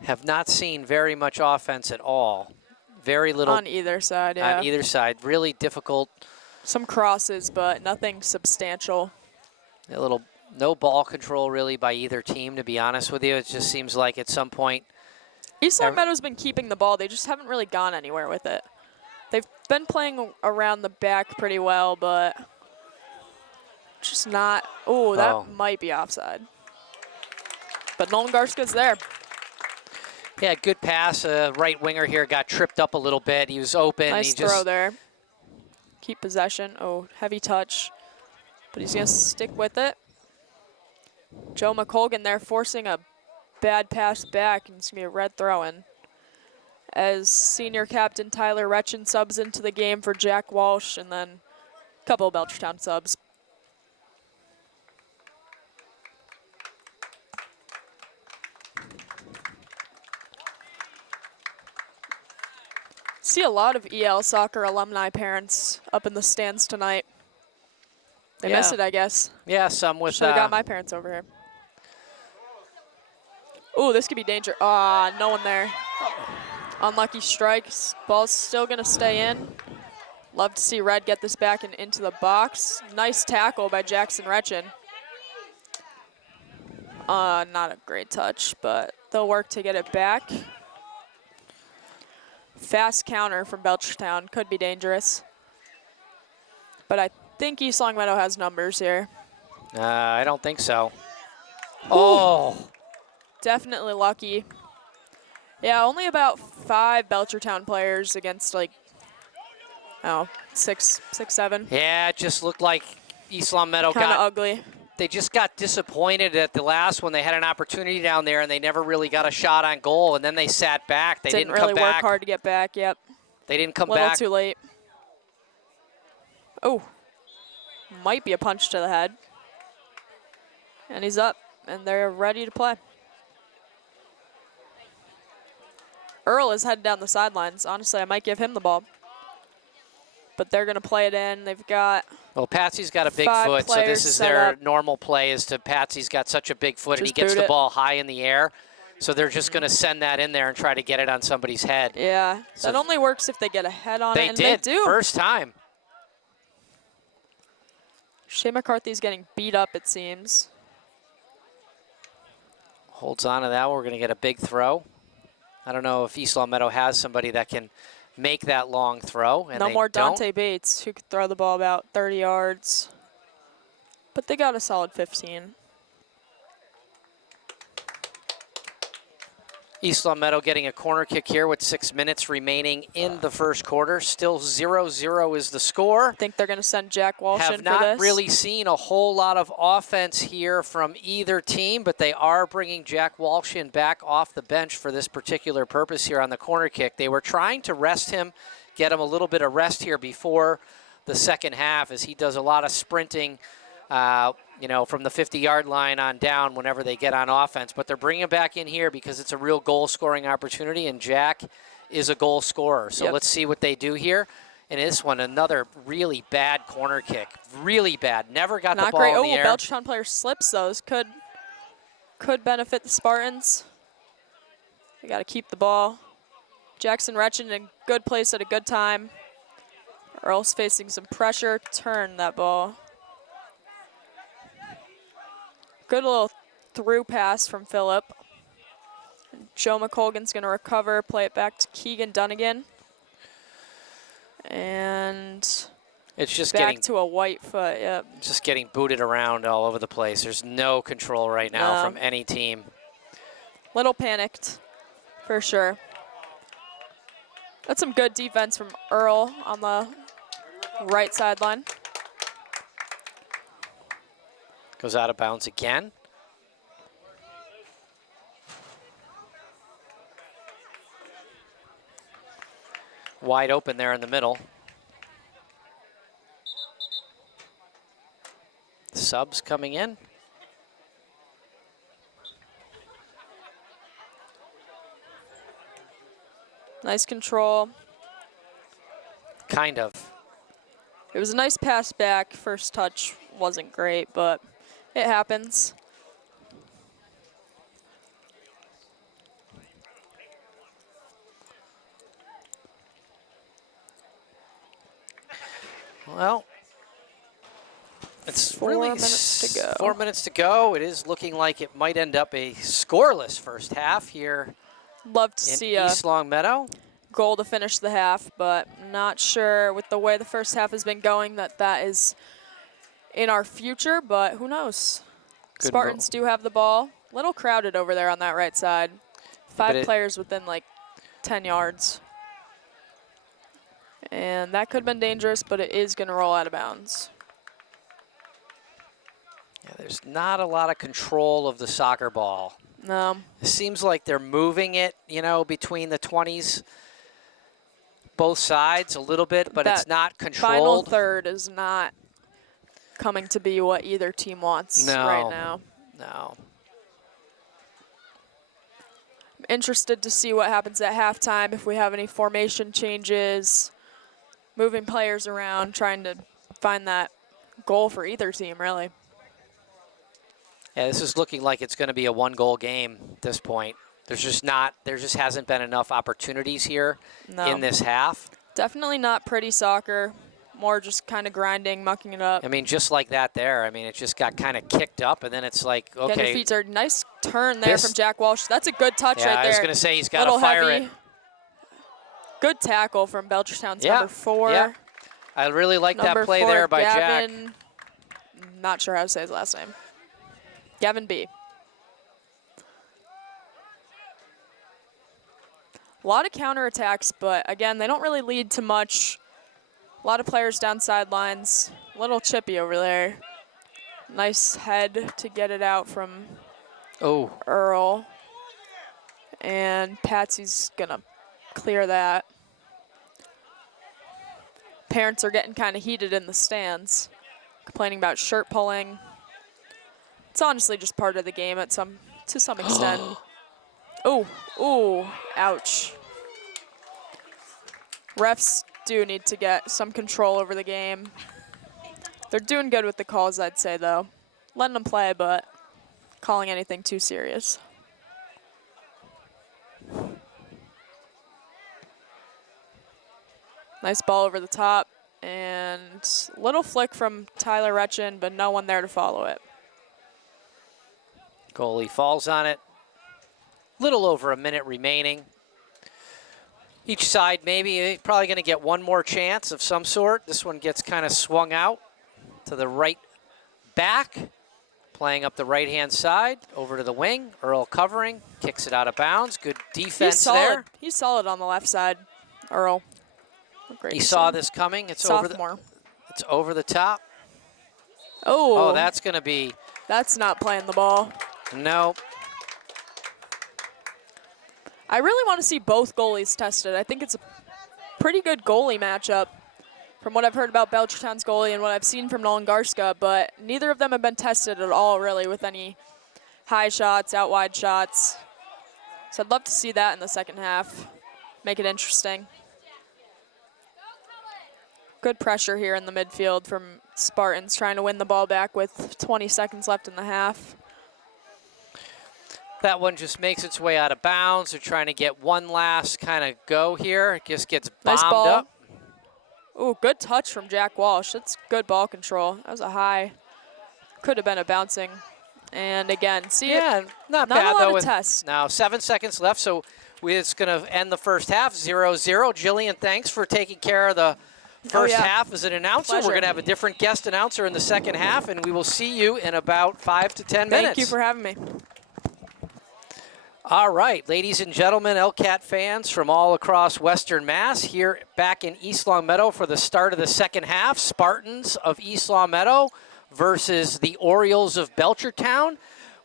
Have not seen very much offense at all. Very little On either side, yeah. on either side. Really difficult. Some crosses, but nothing substantial. No ball control really by either team, to be honest with you. It just seems like at some point. East Long Meadow's been keeping the ball. They just haven't really gone anywhere with it. They've been playing around the back pretty well, but just not. Oh, that might be offside. But Nolan Garska's there. Yeah, good pass. Right winger here got tripped up a little bit. He was open. Nice throw there. Keep possession. Oh, heavy touch. But he's going to stick with it. Joe McColgan there forcing a bad pass back, and it's going to be a red throw-in. As senior captain Tyler Retchin subs into the game for Jack Walsh, and then a couple of Belchertown subs. See a lot of EL soccer alumni parents up in the stands tonight. They miss it, I guess. Yeah, some with. Should have got my parents over here. Ooh, this could be danger. No one there. Unlucky strikes. Ball's still going to stay in. Love to see Red get this back and into the box. Nice tackle by Jackson Retchin. Not a great touch, but they'll work to get it back. Fast counter from Belchertown could be dangerous. But I think East Longmeadow has numbers here. I don't think so. Oh. Definitely lucky. Yeah, only about 5 Belchertown players against like, oh, 6, 7. Yeah, it just looked like East Longmeadow Kind of got, ugly. they just got disappointed at the last one. They had an opportunity down there, and they never really got a shot on goal, and then they sat back. They didn't really come back. work hard to get back, yep. They didn't come A little back. too late. Oh, might be a punch to the head. And he's up, and they're ready to play. Earl is headed down the sidelines. Honestly, I might give him the ball. But they're going to play it in. They've got Well, Patsy's got a big 5 foot, so this players is set their up. normal play is to Patsy's got such a big foot, and he Just gets boot the it. ball high in the air. So they're just going to send that in there and try to get it on somebody's head. Yeah, So that only works if they get a head on it, They and did, they do. first time. Shea McCarthy's getting beat up, it seems. Holds on to that one. We're going to get a big throw. I don't know if East Longmeadow has somebody that can make that long throw. And No they more don't. Dante Bates, who could throw the ball about 30 yards. But they got a solid 15. East Longmeadow getting a corner kick here with 6 minutes remaining in the first quarter. Still 0-0 is the score. I think they're going to send Jack Walsh Have in for not this. really seen a whole lot of offense here from either team, but they are bringing Jack Walsh in back off the bench for this particular purpose here on the corner kick. They were trying to rest him, get him a little bit of rest here before the second half, as he does a lot of sprinting, you know, from the 50-yard line on down whenever they get on offense. But they're bringing him back in here because it's a real goal-scoring opportunity, and Jack is a goal scorer. So let's see what they do here. And this one, another really bad corner kick. Really bad. Never got the Not ball great. in the air. Belchertown player slips those. Could benefit the Spartans. They got to keep the ball. Jackson Retchen in a good place at a good time. Earl's facing some pressure. Turn that ball. Good little through pass from Phillip. Joe McColgan's going to recover, play it back to Keegan Dunnigan. And It's just back getting to a white foot, yep. just getting booted around all over the place. There's no control right now No. from any team. Little panicked, for sure. That's some good defense from Earl on the right sideline. Goes out of bounds again. Wide open there in the middle. Subs coming in. Nice control. Kind of. It was a nice pass back. First touch wasn't great, but it happens. Well, it's 4 really minutes to go. 4 minutes to go. It is looking like it might end up a scoreless first half here Love to in see a East Longmeadow. goal to finish the half, but not sure with the way the first half has been going that is in our future, but who knows? Good Spartans do have the ball. Little crowded over there on that right side. 5 it- players within like 10 yards. And that could have been dangerous, but it is going to roll out of bounds. Yeah, there's not a lot of control of the soccer ball. No. It seems like they're moving it, you know, between the 20s, both sides a little bit, but it's That not Final controlled. third is not coming to be what either team wants No. right now. No. I'm interested to see what happens at halftime, if we have any formation changes, moving players around, trying to find that goal for either team, really. Yeah, this is looking like it's going to be a one-goal game at this point. There just hasn't been enough opportunities here No. in this half. Definitely not pretty soccer. more just kind of grinding, mucking it up. I mean, just like that there. I mean, it just got kind of kicked up, and then it's like, Getting your okay. feet are nice turn there from Jack Walsh. That's a good touch Yeah, right there. I was going to say he's got to Little fire heavy. it. Good tackle from Belchertown's Yeah, number 4. yeah. I really like that Number play 4, there by Gavin, Jack. Not sure how to say his last name. Gavin B. A lot of counterattacks, but again, they don't really lead to much. A lot of players down sidelines. Little chippy over there. Nice head to get it out from Earl. And Patsy's gonna clear that. Parents are getting kind of heated in the stands, complaining about shirt pulling. It's honestly just part of the game to some extent. Ooh, ouch. Refs do need to get some control over the game. They're doing good with the calls, I'd say, though. Letting them play, but calling anything too serious. Nice ball over the top, and little flick from Tyler Retchin, but no one there to follow it. Goalie falls on it. Little over a minute remaining. Each side maybe probably going to get one more chance of some sort. This one gets kind of swung out to the right back, playing up the right-hand side, over to the wing. Earl covering, kicks it out of bounds. Good defense there. He's solid on the left side, Earl. Great He saw this coming. It's sophomore. It's over the top. Oh, that's going to be. That's not playing the ball. No. I really want to see both goalies tested. I think it's a pretty good goalie matchup from what I've heard about Belchertown's goalie and what I've seen from Nolan Garska, but neither of them have been tested at all, really, with any high shots, out wide shots. So I'd love to see that in the second half. Make it interesting. Good pressure here in the midfield from Spartans, trying to win the ball back with 20 seconds left in the half. That one just makes its way out of bounds. They're trying to get one last kind of go here. It just gets bombed nice ball. up. Ooh, good touch from Jack Walsh. That's good ball control. That was a high. Could have been a bouncing. And again, see Yeah, not not bad a lot though. of tests. Now 7 seconds left, so it's going to end the first half 0-0. Jillian, thanks for taking care of the first half as an announcer. Pleasure. We're going to have a different guest announcer in the second half, and we will see you in about 5 to 10 minutes. Thank you for having me. All right, ladies and gentlemen, LCAT fans from all across Western Mass, here back in East Longmeadow for the start of the second half. Spartans of East Longmeadow versus the Orioles of Belchertown.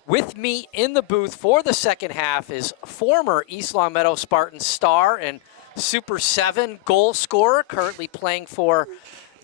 With me in the booth for the second half is former East Longmeadow Spartans star and Super 7 goal scorer, currently playing for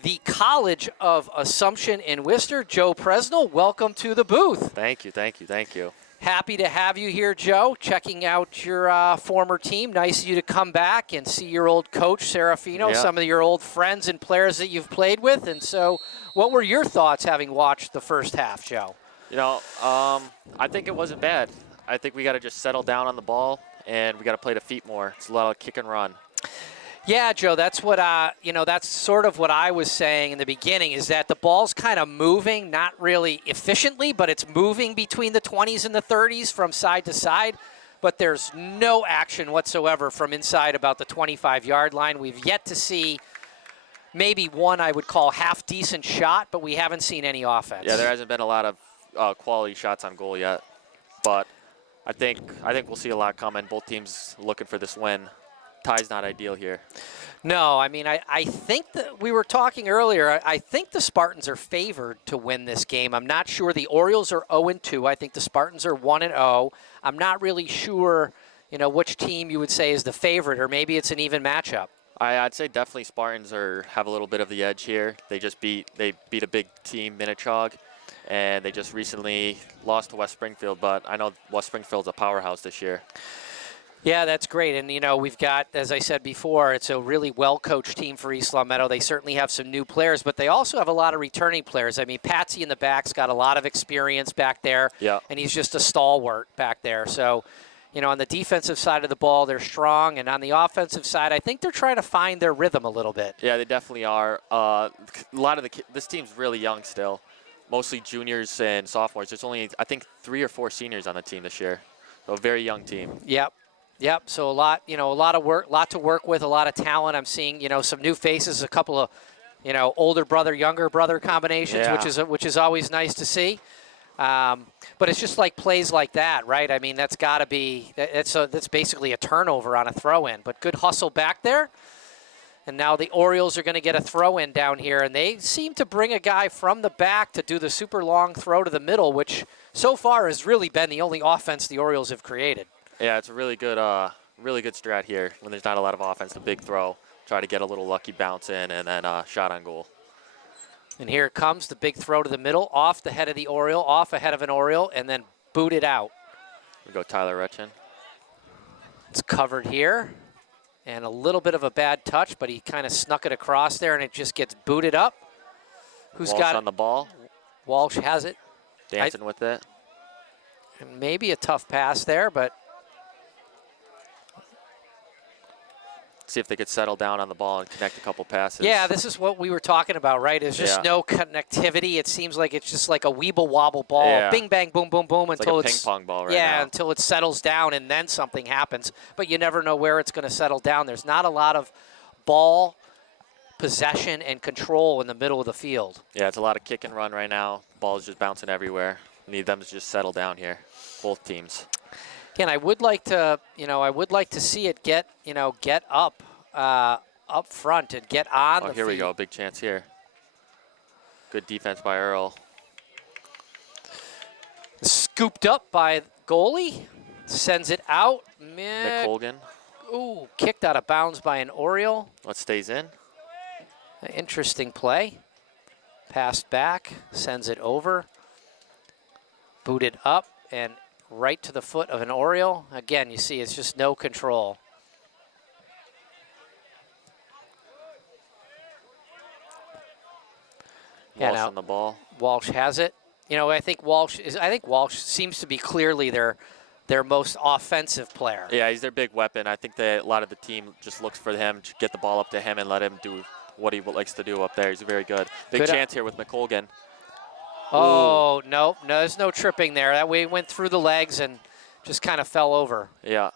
the College of Assumption in Worcester, Joe Presnell. Welcome to the booth. Thank you, thank you, thank you. Happy to have you here, Joe, checking out your former team. Nice of you to come back and see your old coach, Serafino, some of your old friends and players that you've played with. And so what were your thoughts having watched the first half, Joe? You know, I think it wasn't bad. I think we got to just settle down on the ball, and we got to play the feet more. It's a lot of kick and run. Yeah, Joe, that's what, that's sort of what I was saying in the beginning, is that the ball's kind of moving, not really efficiently, but it's moving between the 20s and the 30s from side to side, but there's no action whatsoever from inside about the 25-yard line. We've yet to see maybe one I would call half-decent shot, but we haven't seen any offense. Yeah, there hasn't been a lot of quality shots on goal yet, but I think we'll see a lot coming. Both teams looking for this win. Tie's not ideal here. No, I mean, I think that we were talking earlier. I think the Spartans are favored to win this game. I'm not sure. The Orioles are 0-2. I think the Spartans are 1-0. I'm not really sure, which team you would say is the favorite, or maybe it's an even matchup. I'd say definitely Spartans have a little bit of the edge here. They beat a big team, Minnetonka, and they just recently lost to West Springfield. But I know West Springfield's a powerhouse this year. Yeah, that's great. And, we've got, as I said before, it's a really well-coached team for East Longmeadow. They certainly have some new players, but they also have a lot of returning players. I mean, Patsy in the back's got a lot of experience back there, and he's just a stalwart back there. So, on the defensive side of the ball, they're strong, and on the offensive side, I think they're trying to find their rhythm a little bit. Yeah, they definitely are. A lot of this team's really young still, mostly juniors and sophomores. There's only, I think, 3 or 4 seniors on the team this year, so a very young team. Yep. Yep. So a lot of work, lot to work with, a lot of talent. I'm seeing, some new faces, a couple of, older brother, younger brother combinations, Yeah. which is always nice to see. But it's just like plays like that, right? I mean, that's got to be that's basically a turnover on a throw-in. But good hustle back there. And now the Orioles are going to get a throw-in down here, and they seem to bring a guy from the back to do the super long throw to the middle, which so far has really been the only offense the Orioles have created. Yeah, it's a really good strat here when there's not a lot of offense. The big throw, try to get a little lucky bounce in, and then shot on goal. And here it comes, the big throw to the middle, off the head of the Oriole, off ahead of an Oriole, and then booted out. We go Tyler Retchen. It's covered here, and a little bit of a bad touch, but he kind of snuck it across there, and it just gets booted up. Who's Walsh got it? on the ball, Walsh has it. dancing with it. And maybe a tough pass there, but See if they could settle down on the ball and connect a couple passes. yeah, this is what we were talking about, right? There's just no connectivity. It seems like it's just like a weeble wobble ball. Yeah. Bing, bang, boom, boom, boom, It's until like a ping pong ball right yeah, now. until it settles down and then something happens. But you never know where it's going to settle down. There's not a lot of ball possession and control in the middle of the field. Yeah, it's a lot of kick and run right now. Ball's just bouncing everywhere. Need them to just settle down here, both teams. Again, I would like to, see it get up front and get on the Oh, here we feet. go. Big chance here. Good defense by Earl. Scooped up by goalie, sends it out. Nick Colgan. Ooh, kicked out of bounds by an Oriole. What stays in? Interesting play. Passed back, sends it over. Booted up and right to the foot of an Oriole. Again, you see it's just no control. Walsh now on the ball. Walsh has it. I think Walsh seems to be clearly their most offensive player. Yeah, he's their big weapon. I think that a lot of the team just looks for him to get the ball up to him and let him do what he likes to do up there. He's very good. Big chance here with McColgan. Oh, no, there's no tripping there. That way it went through the legs and just kind of fell over. Yeah.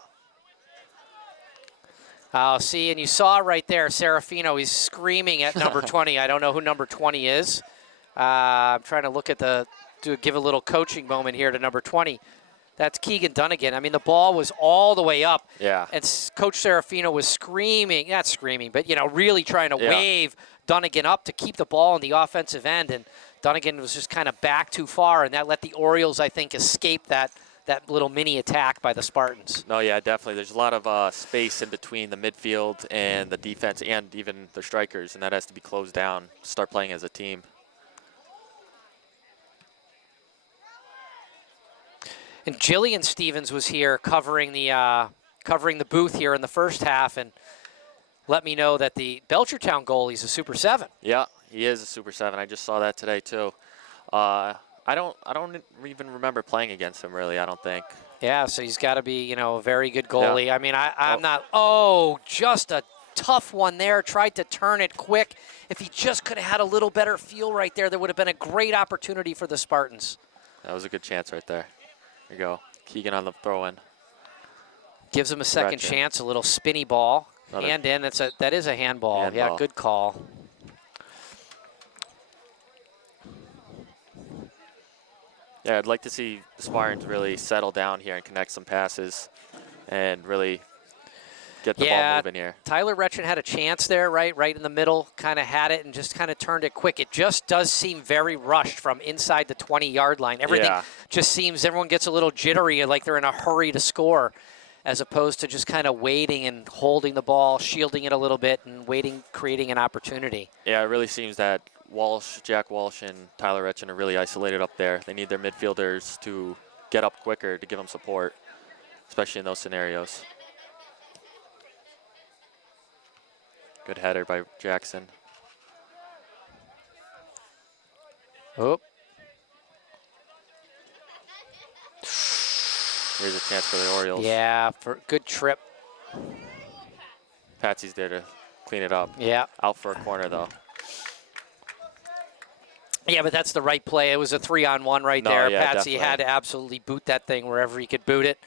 See, and you saw right there, Serafino, he's screaming at number 20. I don't know who number 20 is. I'm trying to look at give a little coaching moment here to number 20. That's Keegan Dunnigan. I mean, the ball was all the way up. Yeah. And Coach Serafino was not screaming, but, really trying to wave Dunnigan up to keep the ball in the offensive end. And Dunnigan was just kind of back too far, and that let the Orioles, I think, escape that little mini attack by the Spartans. No, yeah, definitely. There's a lot of space in between the midfield and the defense and even the strikers, and that has to be closed down, start playing as a team. And Jillian Stevens was here covering the booth here in the first half and let me know that the Belchertown goalie is a Super 7. Yeah, he is a Super 7. I just saw that today, too. I don't even remember playing against him, really, I don't think. Yeah, so he's got to be, a very good goalie. Yeah. I mean, I'm not just a tough one there. Tried to turn it quick. If he just could have had a little better feel right there, there would have been a great opportunity for the Spartans. That was a good chance right there. There you go. Keegan on the throw-in. Gives him a second chance, a little spinny ball. Hand in, that is a handball. Yeah, good call. Yeah, I'd like to see the Spartans really settle down here and connect some passes and really get the ball moving here. Tyler Retchen had a chance there, right in the middle, kind of had it and just kind of turned it quick. It just does seem very rushed from inside the 20-yard line. Everything just seems, everyone gets a little jittery, like they're in a hurry to score, as opposed to just kind of waiting and holding the ball, shielding it a little bit, and waiting, creating an opportunity. Yeah, it really seems that Jack Walsh and Tyler Retchen are really isolated up there. They need their midfielders to get up quicker to give them support, especially in those scenarios. Good header by Jackson. Oh. Here's a chance for the Orioles. Yeah, for good trip. Patsy's there to clean it up. Yeah. Out for a corner, though. Yeah, but that's the right play. It was a 3-on-1 right No, there. yeah, Patsy definitely. had to absolutely boot that thing wherever he could boot it.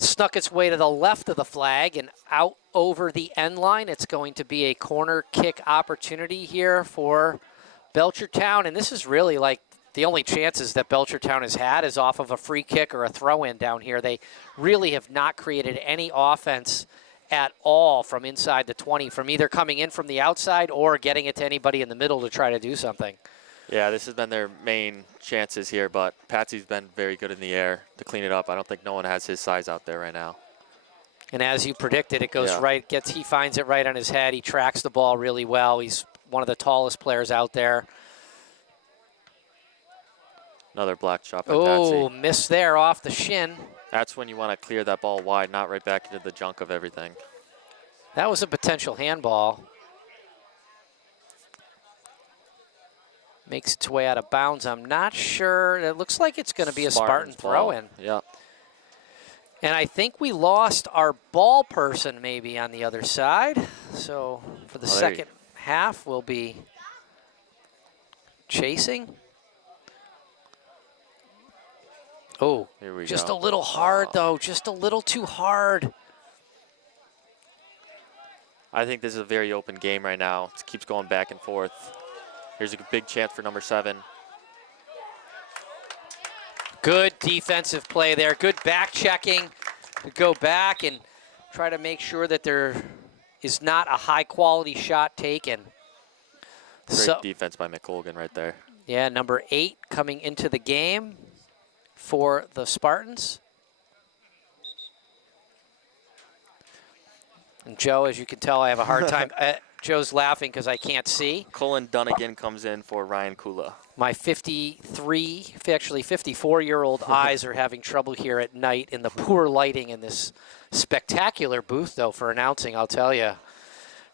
Snuck its way to the left of the flag and out over the end line. It's going to be a corner kick opportunity here for Belchertown. And this is really like the only chances that Belchertown has had is off of a free kick or a throw-in down here. They really have not created any offense at all from inside the 20, from either coming in from the outside or getting it to anybody in the middle to try to do something. Yeah, this has been their main chances here, but Patsy's been very good in the air to clean it up. I don't think no one has his size out there right now. And as you predicted, it goes Yeah. right, he finds it right on his head. He tracks the ball really well. He's one of the tallest players out there. Another block shot by Oh, Patsy. missed there off the shin. That's when you want to clear that ball wide, not right back into the junk of everything. That was a potential handball. Makes its way out of bounds. I'm not sure. It looks like it's going to be a Spartan ball. throw-in. Yeah. And I think we lost our ball person maybe on the other side. So for the Oh, there second half, we'll be chasing. Oh, Here we just go. a little hard, though. Just a little too hard. I think this is a very open game right now. It keeps going back and forth. Here's a big chance for number 7. Good defensive play there. Good back checking to go back and try to make sure that there is not a high-quality shot taken. Great defense by McColgan right there. Yeah, number 8 coming into the game for the Spartans. And Joe, as you can tell, I have a hard time. Joe's laughing because I can't see. Colin Dunnigan comes in for Ryan Kula. My 54-year-old eyes are having trouble here at night in the poor lighting in this spectacular booth, though, for announcing, I'll tell you.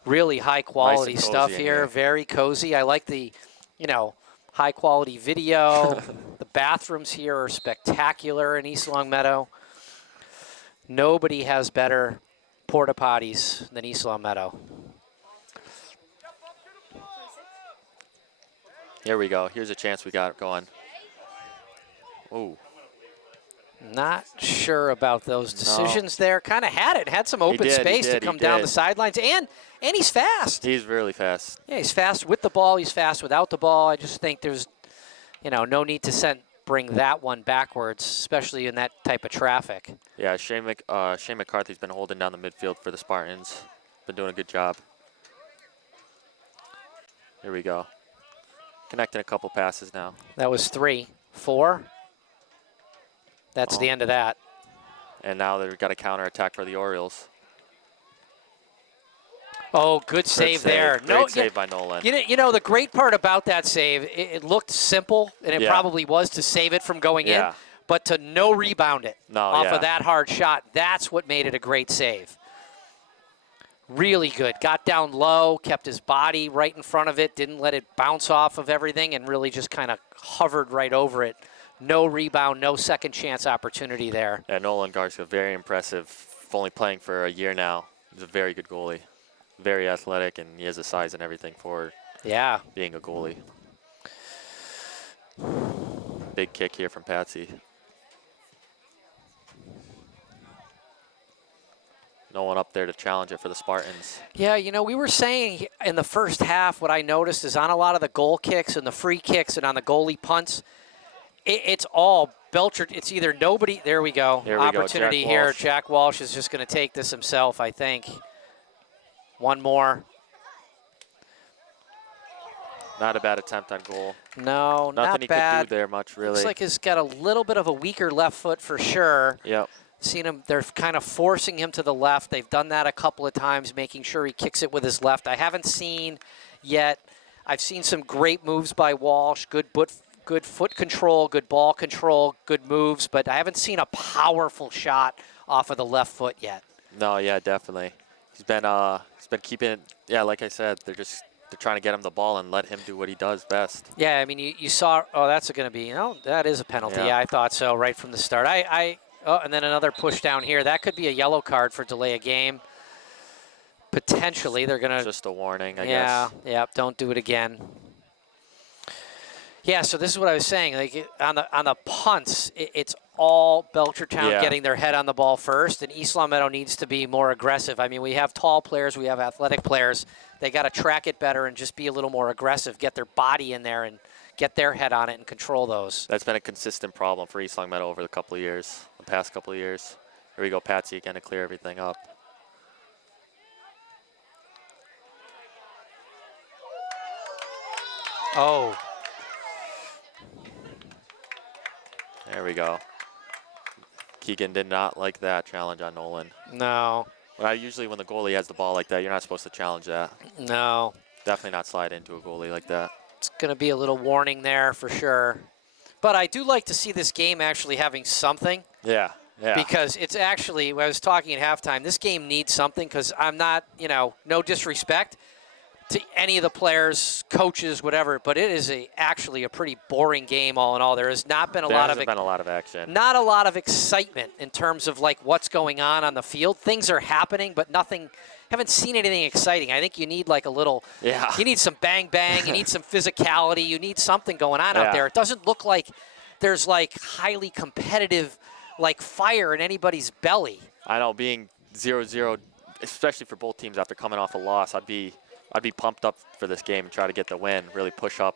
Really high-quality Nice and stuff cozy in here. here. Very cozy. I like the, high-quality video. The bathrooms here are spectacular in East Longmeadow. Nobody has better porta potties than East Longmeadow. Here we go. Here's a chance we got going. Ooh. Not sure about those decisions there. Kind of had it. Had some open space to come down the sidelines. And he's fast. He's really fast. Yeah, he's fast with the ball. He's fast without the ball. I just think there's, no need to bring that one backwards, especially in that type of traffic. Yeah, Shane McCarthy's been holding down the midfield for the Spartans. Been doing a good job. Here we go. Connecting a couple passes now. That was 3. 4. That's the end of that. And now they've got a counterattack for the Orioles. Oh, good save there. Great save by Nolan. The great part about that save, it looked simple, and it probably was to save it from going in, but to no rebound it off of that hard shot, that's what made it a great save. Really good. Got down low, kept his body right in front of it, didn't let it bounce off of everything, and really just kind of hovered right over it. No rebound, no second chance opportunity there. Yeah, Nolan Garcia, very impressive. Only playing for a year now. He's a very good goalie. Very athletic, and he has the size and everything for being a goalie. Big kick here from Patsy. No one up there to challenge it for the Spartans. Yeah, we were saying in the first half, what I noticed is on a lot of the goal kicks and the free kicks and on the goalie punts, it's all Belcher. It's either nobody. There we go. Opportunity Jack here. Walsh. Jack Walsh is just going to take this himself, I think. One more. Not a bad attempt on goal. No, Nothing not he bad. could do there much, really. Looks like he's got a little bit of a weaker left foot for sure. Yep. Seen him, they're kind of forcing him to the left. They've done that a couple of times, making sure he kicks it with his left. I haven't seen yet. I've seen some great moves by Walsh, good foot control, good ball control, good moves, but I haven't seen a powerful shot off of the left foot yet. No, yeah, definitely. He's been keeping it. Yeah, like I said, they're trying to get him the ball and let him do what he does best. Yeah, I mean, you saw. Oh, that's going to be. That is a penalty. Yeah. Yeah, I thought so right from the start. I Oh, and then another push down here. That could be a yellow card for delay a game. Potentially, they're going to... Just a warning, I yeah, guess. yeah, don't do it again. Yeah, so this is what I was saying. Like on the punts, it's all Belchertown getting their head on the ball first, and East Long Meadow needs to be more aggressive. I mean, we have tall players, we have athletic players. They got to track it better and just be a little more aggressive, get their body in there and get their head on it and control those. That's been a consistent problem for East Long Meadow over the past couple of years. Here we go, Patsy again to clear everything up. Oh. There we go. Keegan did not like that challenge on Nolan. No. Usually when the goalie has the ball like that, you're not supposed to challenge that. No. Definitely not slide into a goalie like that. It's going to be a little warning there for sure. But I do like to see this game actually having something. Yeah, yeah. Because it's actually, when I was talking at halftime, this game needs something because I'm not, no disrespect to any of the players, coaches, whatever, but it is actually a pretty boring game all in all. There has not been a lot of action. Not a lot of excitement in terms of like what's going on the field. Things are happening, but nothing. Haven't seen anything exciting. I think you need like a little. Yeah. You need some bang bang. You need some physicality. You need something going on out there. It doesn't look like there's like highly competitive, like fire in anybody's belly. I know, being 0-0, especially for both teams after coming off a loss, I'd be pumped up for this game and try to get the win, really push up,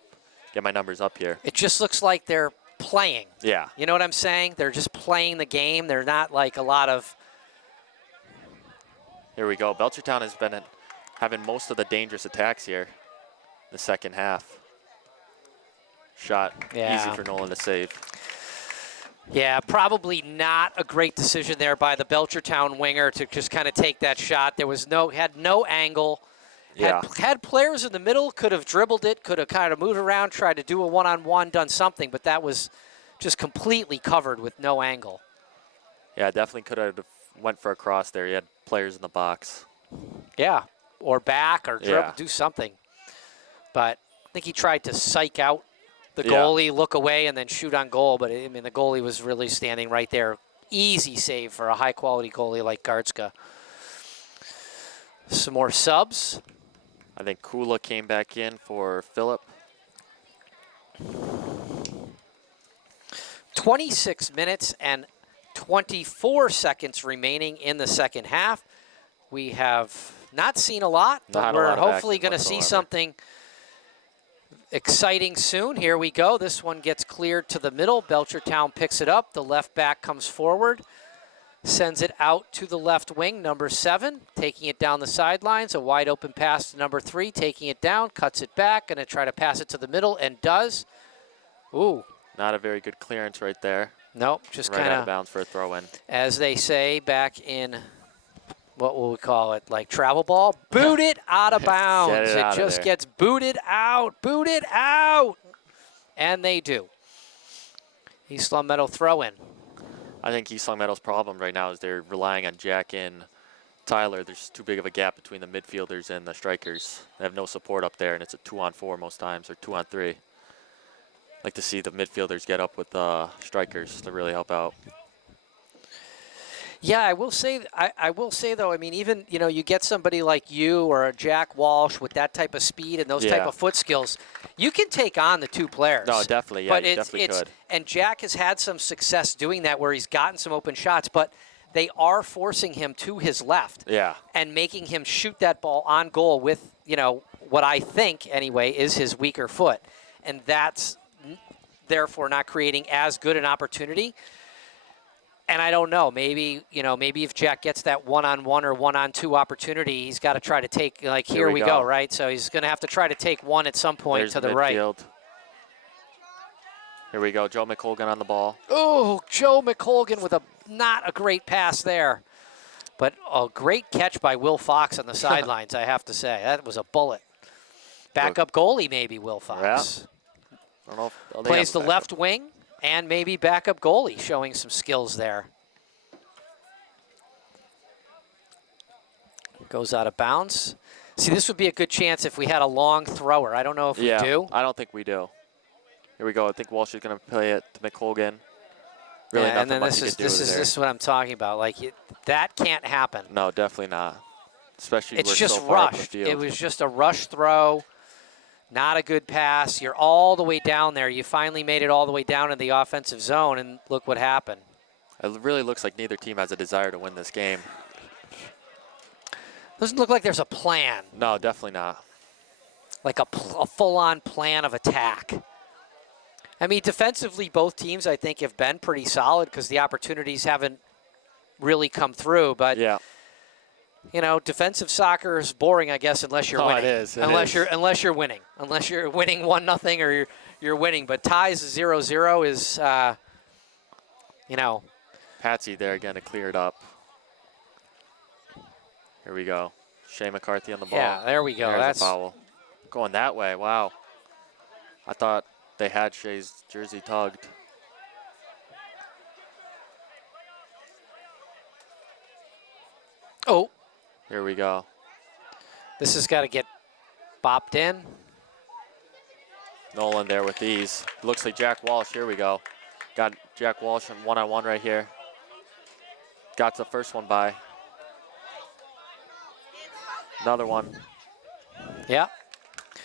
get my numbers up here. It just looks like they're playing. Yeah. You know what I'm saying? They're just playing the game. They're not like a lot of... Here we go. Belchertown has been having most of the dangerous attacks here in the second half. Shot easy for Nolan to save. Yeah, probably not a great decision there by the Belchertown winger to just kind of take that shot. There was had no angle. Had players in the middle, could have dribbled it, could have kind of moved around, tried to do a one-on-one, done something, but that was just completely covered with no angle. Yeah, definitely could have went for a cross there. He had players in the box. Yeah, or back or dribble, do something. But I think he tried to psych out the goalie, look away, and then shoot on goal. But, I mean, the goalie was really standing right there. Easy save for a high-quality goalie like Gartzka. Some more subs. I think Kula came back in for Phillip. 26 minutes and 24 seconds remaining in the second half. We have not seen a lot, but we're hopefully going to see something exciting soon. Here we go. This one gets cleared to the middle. Belchertown picks it up. The left back comes forward. Sends it out to the left wing, number 7, taking it down the sidelines. A wide open pass to number 3, taking it down, cuts it back, going to try to pass it to the middle, and does. Ooh. Not a very good clearance right there. Nope, just kind of out of bounds for a throw-in. As they say back in, what will we call it, like travel ball? Boot it out of bounds. It just gets booted out. Boot it out. And they do. East Long Meadow throw-in. I think East Long Meadow's problem right now is they're relying on Jack and Tyler. There's too big of a gap between the midfielders and the strikers. They have no support up there, and it's a 2-on-4 most times, or 2-on-3. Like to see the midfielders get up with the strikers to really help out. Yeah, I will say though, I mean, even, you get somebody like you or a Jack Walsh with that type of speed and those type of foot skills, you can take on the two players. No, definitely, yeah, you definitely could. And Jack has had some success doing that where he's gotten some open shots, but they are forcing him to his left. Yeah. And making him shoot that ball on goal with, what I think, anyway, is his weaker foot. And that's therefore not creating as good an opportunity. And I don't know, maybe if Jack gets that one-on-one or one-on-two opportunity, he's got to try to take, like, here we go, right? So he's going to have to try to take one at some point to the right. Here we go, Joe McColgan on the ball. Oh, Joe McColgan with not a great pass there. But a great catch by Will Fox on the sidelines, I have to say. That was a bullet. Backup goalie maybe, Will Fox. Yeah. I don't know if plays the left wing. And maybe backup goalie showing some skills there. Goes out of bounds. See, this would be a good chance if we had a long thrower. I don't know if we do. I don't think we do. Here we go. I think Walsh is going to play it to McColgan. Really Yeah, nothing and then much this you is can do there. this is what I'm talking about. Like that can't happen. No, definitely not. Especially It's we're just so far up the rushed. field. It was just a rush throw. Not a good pass. You're all the way down there. You finally made it all the way down in the offensive zone, and look what happened. It really looks like neither team has a desire to win this game. Doesn't look like there's a plan, No, definitely not. like a full-on plan of attack. I mean, defensively, both teams, I think, have been pretty solid because the opportunities haven't really come through. But, Yeah. you know, defensive soccer is boring, I guess, unless you're Oh, winning. it is. Unless you're winning. Unless you're winning 1-0 or you're winning. But ties 0-0 is, you know. Patsy there again to clear it up. Here we go. Shea McCarthy on the ball. Yeah, there we go. There's That's a foul. Going that way. Wow. I thought they had Shea's jersey tugged. oh, Here we go. this has got to get bopped in. Nolan there with these. Looks like Jack Walsh. Here we go. Got Jack Walsh on one-on-one right here. Got the first one by. Another one. Yeah.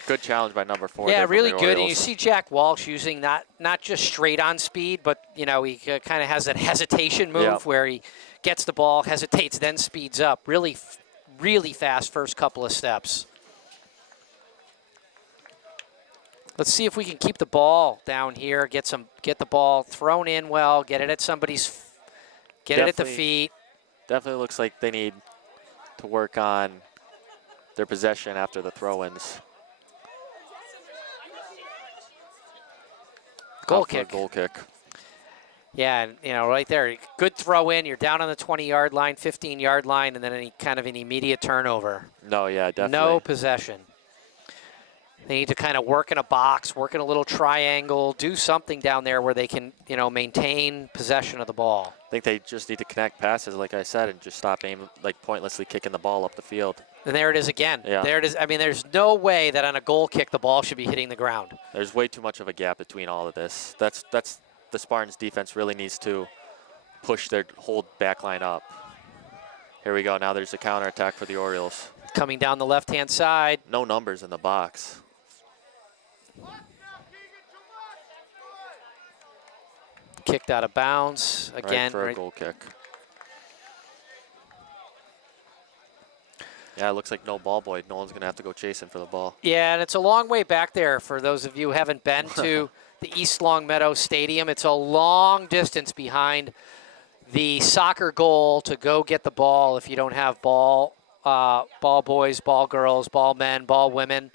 Good challenge by number 4. Yeah, there from really the good. And you Orioles. see Jack Walsh using not just straight on speed, but you know he kind of has that hesitation move Yep. where he gets the ball, hesitates, then speeds up. Really, really fast first couple of steps. Let's see if we can keep the ball down here. Get the ball thrown in well. Get it at it at the Definitely. feet. Definitely looks like they need to work on their possession after the throw-ins. Goal Off for a kick. Goal kick. Yeah, and, you know, right there, good throw in. You're down on the 20-yard line, 15-yard line, and then any kind of an immediate turnover. No, yeah, definitely. No possession. They need to kind of work in a box, work in a little triangle, do something down there where they can, you know, maintain possession of the ball. I think they just need to connect passes, like I said, and just stop pointlessly kicking the ball up the field. And there it is again. Yeah. There it is. I mean, there's no way that on a goal kick the ball should be hitting the ground. There's way too much of a gap between all of this. That's the Spartans defense really needs to push their whole back line up. Here we go. Now there's a counterattack for the Orioles. Coming down the left-hand side. No numbers in the box. Kicked out of bounds. Again, Right for a right- goal kick. Yeah, it looks like no ball boy. Nolan's going to have to go chasing for the ball. Yeah, and it's a long way back there for those of you who haven't been to the East Longmeadow Stadium. It's a long distance behind the soccer goal to go get the ball if you don't have ball boys, ball girls, ball men, ball women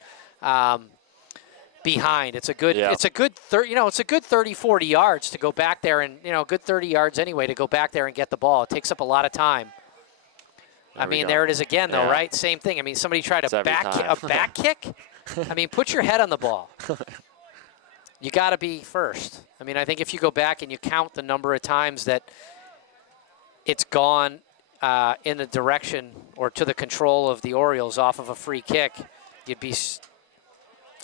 behind. It's a good Yeah. it's a good 30, 40 yards to go back there, and you know, good 30 yards anyway to go back there and get the ball. It takes up a lot of time. I There we mean, go. there it is again, though, Yeah. right? Same thing. I mean, somebody tried It's a every back time. kick. I mean, put your head on the ball. You got to be first. I mean, I think if you go back and you count the number of times that it's gone in the direction or to the control of the Orioles off of a free kick, you'd be.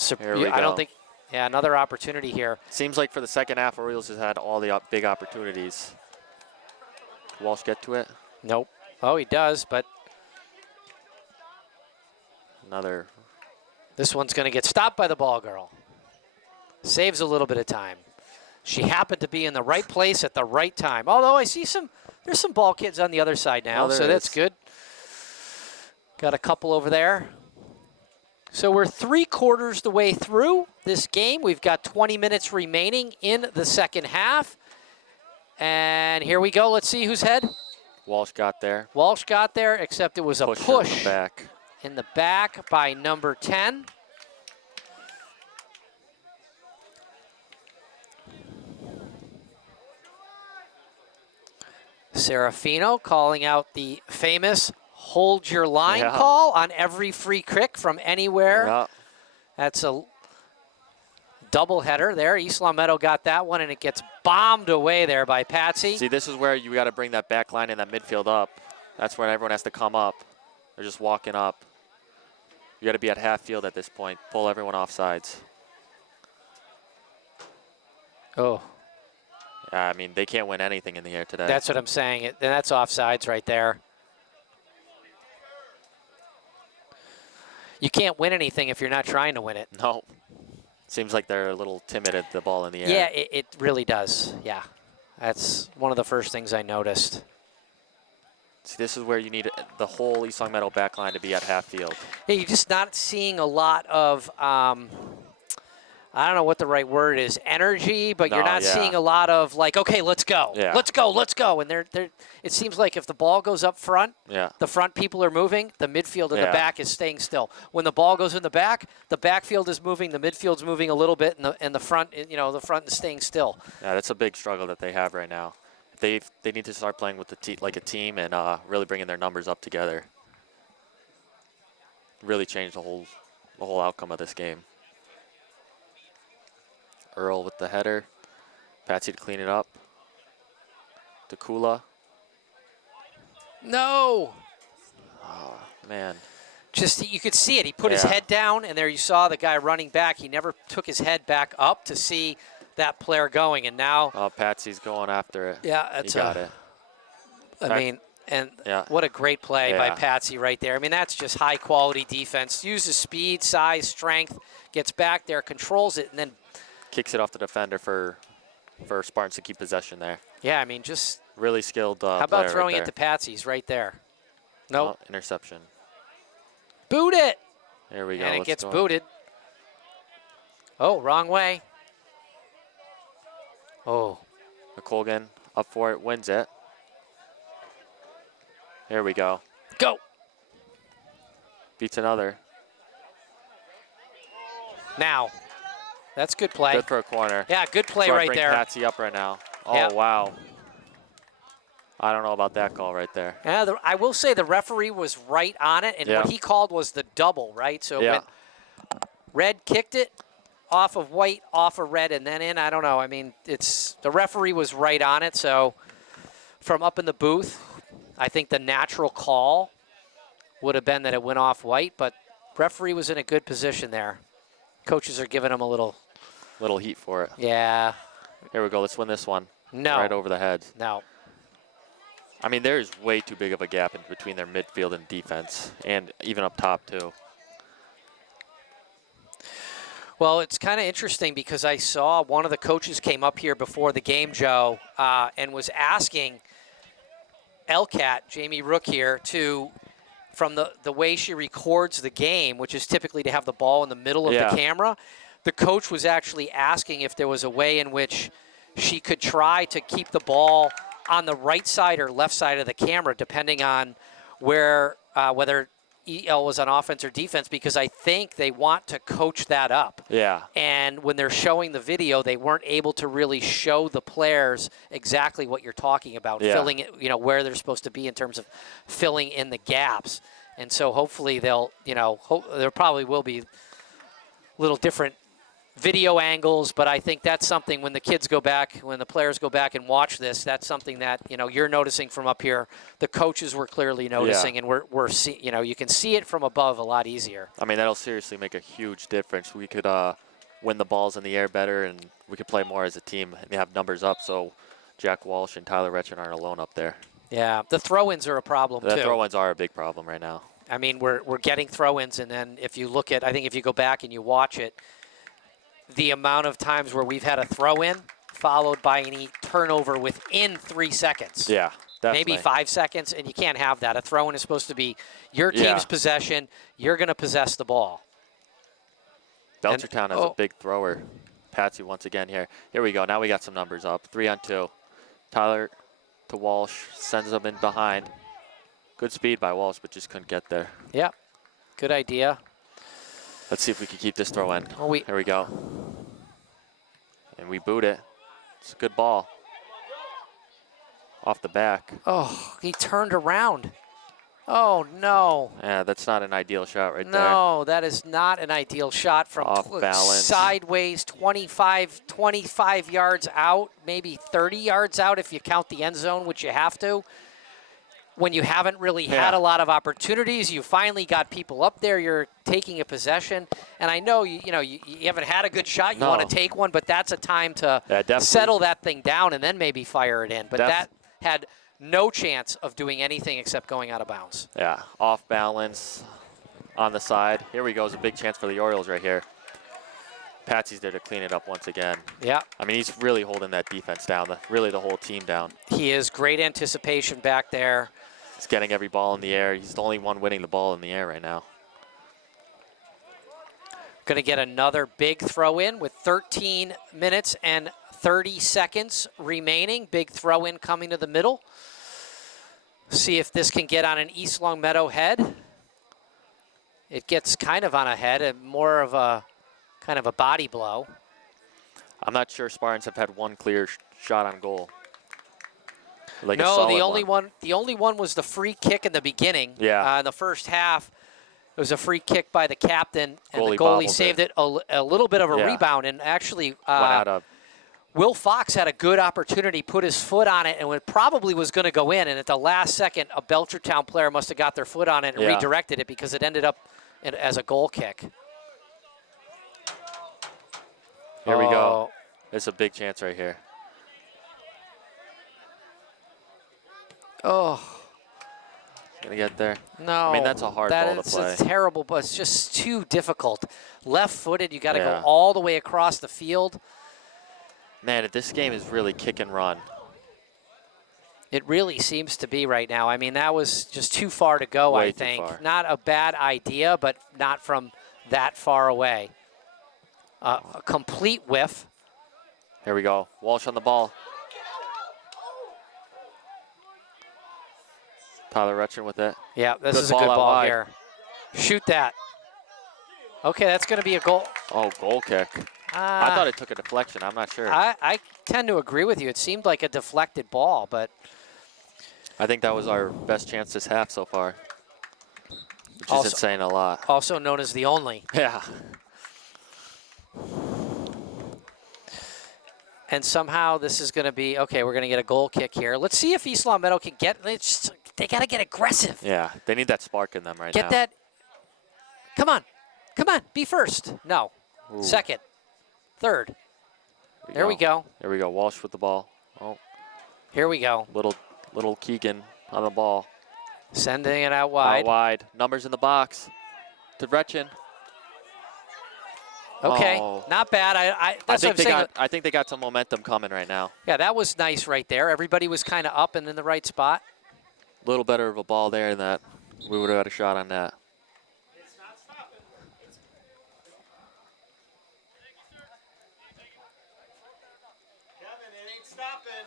Here we I don't go. think. Yeah, another opportunity here. Seems like for the second half, Orioles has had all the big opportunities. Walsh get to it? Nope. Oh, he does, but Another. this one's going to get stopped by the ball girl. Saves a little bit of time. She happened to be in the right place at the right time. Although I see there's some ball kids on the other side now, Oh, there so that's is. good. Got a couple over there. So we're 3/4 the way through this game. We've got 20 minutes remaining in the second half. And here we go. Let's see whose head. Walsh got there. Walsh got there, except it was a Push her push back. in the back by number 10. Serafino calling out the famous hold your line Yeah. call on every free kick from anywhere. Yeah. That's a double header there. East Longmeadow got that one, and it gets bombed away there by Patsy. See, this is where you got to bring that back line and that midfield up. That's where everyone has to come up. They're just walking up. You got to be at half field at this point. Pull everyone off sides. Oh, I mean, they can't win anything in the air today. That's what I'm saying. And that's offsides right there. You can't win anything if you're not trying to win it. No. Seems like they're a little timid at the ball in the air. Yeah, it really does. Yeah. That's one of the first things I noticed. See, this is where you need the whole East Long Meadow back line to be at half field. Yeah, you're just not seeing a lot of, I don't know what the right word is, energy, but you're not seeing a lot of like, okay, let's go. Yeah. Let's go, let's go. And it seems like if the ball goes up front, the front people are moving, the midfield and the back is staying still. When the ball goes in the backfield is moving, the midfield's moving a little bit, and the front, the front is staying still. Yeah, that's a big struggle that they have right now. They need to start playing with like a team and really bringing their numbers up together. Really change the whole outcome of this game. Earl with the header. Patsy to clean it up. To Kula. No. Oh, man. Just, you could see it. He put his head down, and there you saw the guy running back. He never took his head back up to see that player going, and now. Oh, Patsy's going after it. Yeah, that's he got it. I mean, and what a great play by Patsy right there. I mean, that's just high-quality defense. Uses speed, size, strength, gets back there, controls it, and then kicks it off the defender for Spartans to keep possession there. Yeah, I mean, just really skilled how about throwing it to Patsy's right there? Nope. Oh, interception. Boot it. There we go. And it gets booted. Oh, wrong way. Oh. McColgan up for it, wins it. Here we go. Go. Beats another. Now. That's good play. Good for a corner. Yeah, good play Try to right bring there. Patsy up right now. Oh, wow. I don't know about that call right there. Yeah, I will say the referee was right on it, and what he called was the double, right? So when red kicked it off of white, off of red, and then in, I don't know. I mean, the referee was right on it. So from up in the booth, I think the natural call would have been that it went off white, but referee was in a good position there. Coaches are giving him a little heat for it. Yeah. Here we go. Let's win this one. No. Right over the head. No. I mean, there is way too big of a gap in between their midfield and defense, and even up top, too. Well, it's kind of interesting because I saw one of the coaches came up here before the game, Joe, and was asking LCAT, Jamie Rook here, from the way she records the game, which is typically to have the ball in the middle of the camera, the coach was actually asking if there was a way in which she could try to keep the ball on the right side or left side of the camera, depending on whether EL was on offense or defense, because I think they want to coach that up. Yeah. And when they're showing the video, they weren't able to really show the players exactly what you're talking about, filling it, where they're supposed to be in terms of filling in the gaps. And so hopefully they'll, there probably will be little different video angles, but I think that's something when the players go back and watch this, that's something that, you're noticing from up here. The coaches were clearly noticing, and we're you can see it from above a lot easier. I mean, that'll seriously make a huge difference. We could win the balls in the air better, and we could play more as a team and have numbers up, so Jack Walsh and Tyler Retchen aren't alone up there. Yeah, the throw-ins are a problem, too. The throw-ins are a big problem right now. I mean, we're getting throw-ins, and then if you look at, I think if you go back and you watch it, the amount of times where we've had a throw-in followed by any turnover within 3 seconds. Yeah, definitely. Maybe 5 seconds, and you can't have that. A throw-in is supposed to be your team's possession. You're going to possess the ball. Belchertown has a big thrower. Patsy once again here. Here we go. Now we got some numbers up. 3-on-2. Tyler to Walsh. Sends them in behind. Good speed by Walsh, but just couldn't get there. Yeah, good idea. Let's see if we can keep this throw in. Oh, here we go. And we boot it. It's a good ball. Off the back. Oh, he turned around. Oh, no. Yeah, that's not an ideal shot right there. No, that is not an ideal shot from off balance. Sideways, 25 yards out, maybe 30 yards out if you count the end zone, which you have to. when you haven't really had Yeah. a lot of opportunities. You finally got people up there. You're taking a possession, and I know you haven't had a good shot. You No. want to take one, but that's a time to Yeah, definitely. settle that thing down and then maybe fire it in. But Def- that had no chance of doing anything except going out of bounds. Yeah, off balance on the side. Here we go. Is a big chance for the Orioles right here. Patsy's there to clean it up once again. Yeah, I mean, he's really holding that defense down, really the whole team down. he is great anticipation back there. He's getting every ball in the air. He's the only one winning the ball in the air right now. Going to get another big throw in with 13 minutes and 30 seconds remaining. Big throw in coming to the middle. See if this can get on an East Longmeadow head. It gets kind of on a head, and more of a kind of a body blow. I'm not sure Spartans have had one clear shot on goal. Like a No, solid the only one was the free kick in the beginning. Yeah. In the first half, it was a free kick by the captain, and the Goalie goalie bobbled saved it. it a little bit of a Yeah. rebound, and actually Went out of. Will Fox had a good opportunity, put his foot on it, and it probably was going to go in. And at the last second, a Belchertown player must have got their foot on it and Yeah. redirected it because it ended up as a goal kick. Here we Oh. go. It's a big chance right here. Oh, Gonna get there. no. I mean, that's a hard ball to play. It's terrible, but it's just too difficult. Left-footed, you got to Yeah. go all the way across the field. Man, this game is really kick and run. It really seems to be right now. I mean, that was just too far to go, Way I too think. far. Not a bad idea, but not from that far away. A complete whiff. Here we go. Walsh on the ball. Tyler Retchen with it. Yeah, this Good is a ball good out ball wide. here. Shoot that. Okay, that's going to be a goal. Oh, goal kick. I thought it took a deflection. I'm not sure. I tend to agree with you. It seemed like a deflected ball, but I think that was our best chance this half so far, which Also- isn't saying a lot. also known as the only. Yeah. And somehow this is going to be, okay, we're going to get a goal kick here. Let's see if East Longmeadow can get, they got to get aggressive. Yeah. They need that spark in them right Get now. that. Come on. Come on. Be first. No. Ooh. Second. Third. There we go. There we go. Walsh with the ball. Oh, Here we go. little Keegan on the ball. Sending it out wide. Out wide. Numbers in the box. To Retchen. Okay. Oh. Not bad. That's what I'm saying. I think they got some momentum coming right now. Yeah, that was nice right there. Everybody was kind of up and in the right spot. A little better of a ball there than that. We would have had a shot on that. It's not stopping. Kevin, it ain't stopping.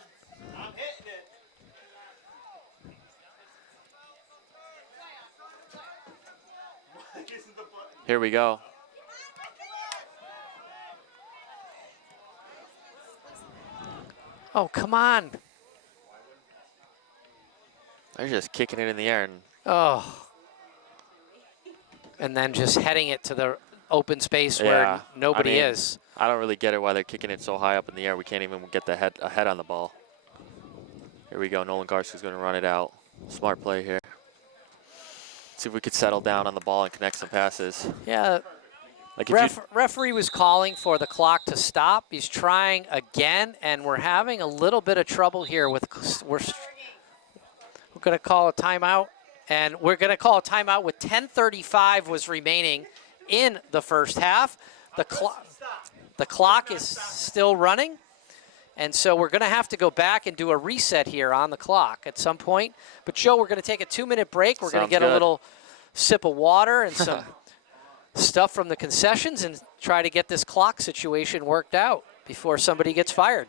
I'm hitting it. Mike isn't the button. Here we go. Oh, come on. They're just kicking it in the air. And Oh. And then just heading it to the open space Yeah, where nobody I mean, is. I don't really get it why they're kicking it so high up in the air. We can't even get the head on the ball. Here we go. Nolan Garska's going to run it out. Smart play here. See if we could settle down on the ball and connect some passes. Yeah, Like if you, referee was calling for the clock to stop. He's trying again, and we're having a little bit of trouble here with, we're going to call a timeout, and we're going to call a timeout with 10:35 was remaining in the first half. The clock is still running, and so we're going to have to go back and do a reset here on the clock at some point. But, Joe, we're going to take a 2-minute break. We're going to Sounds get a good. little sip of water and some stuff from the concessions and try to get this clock situation worked out before somebody gets fired.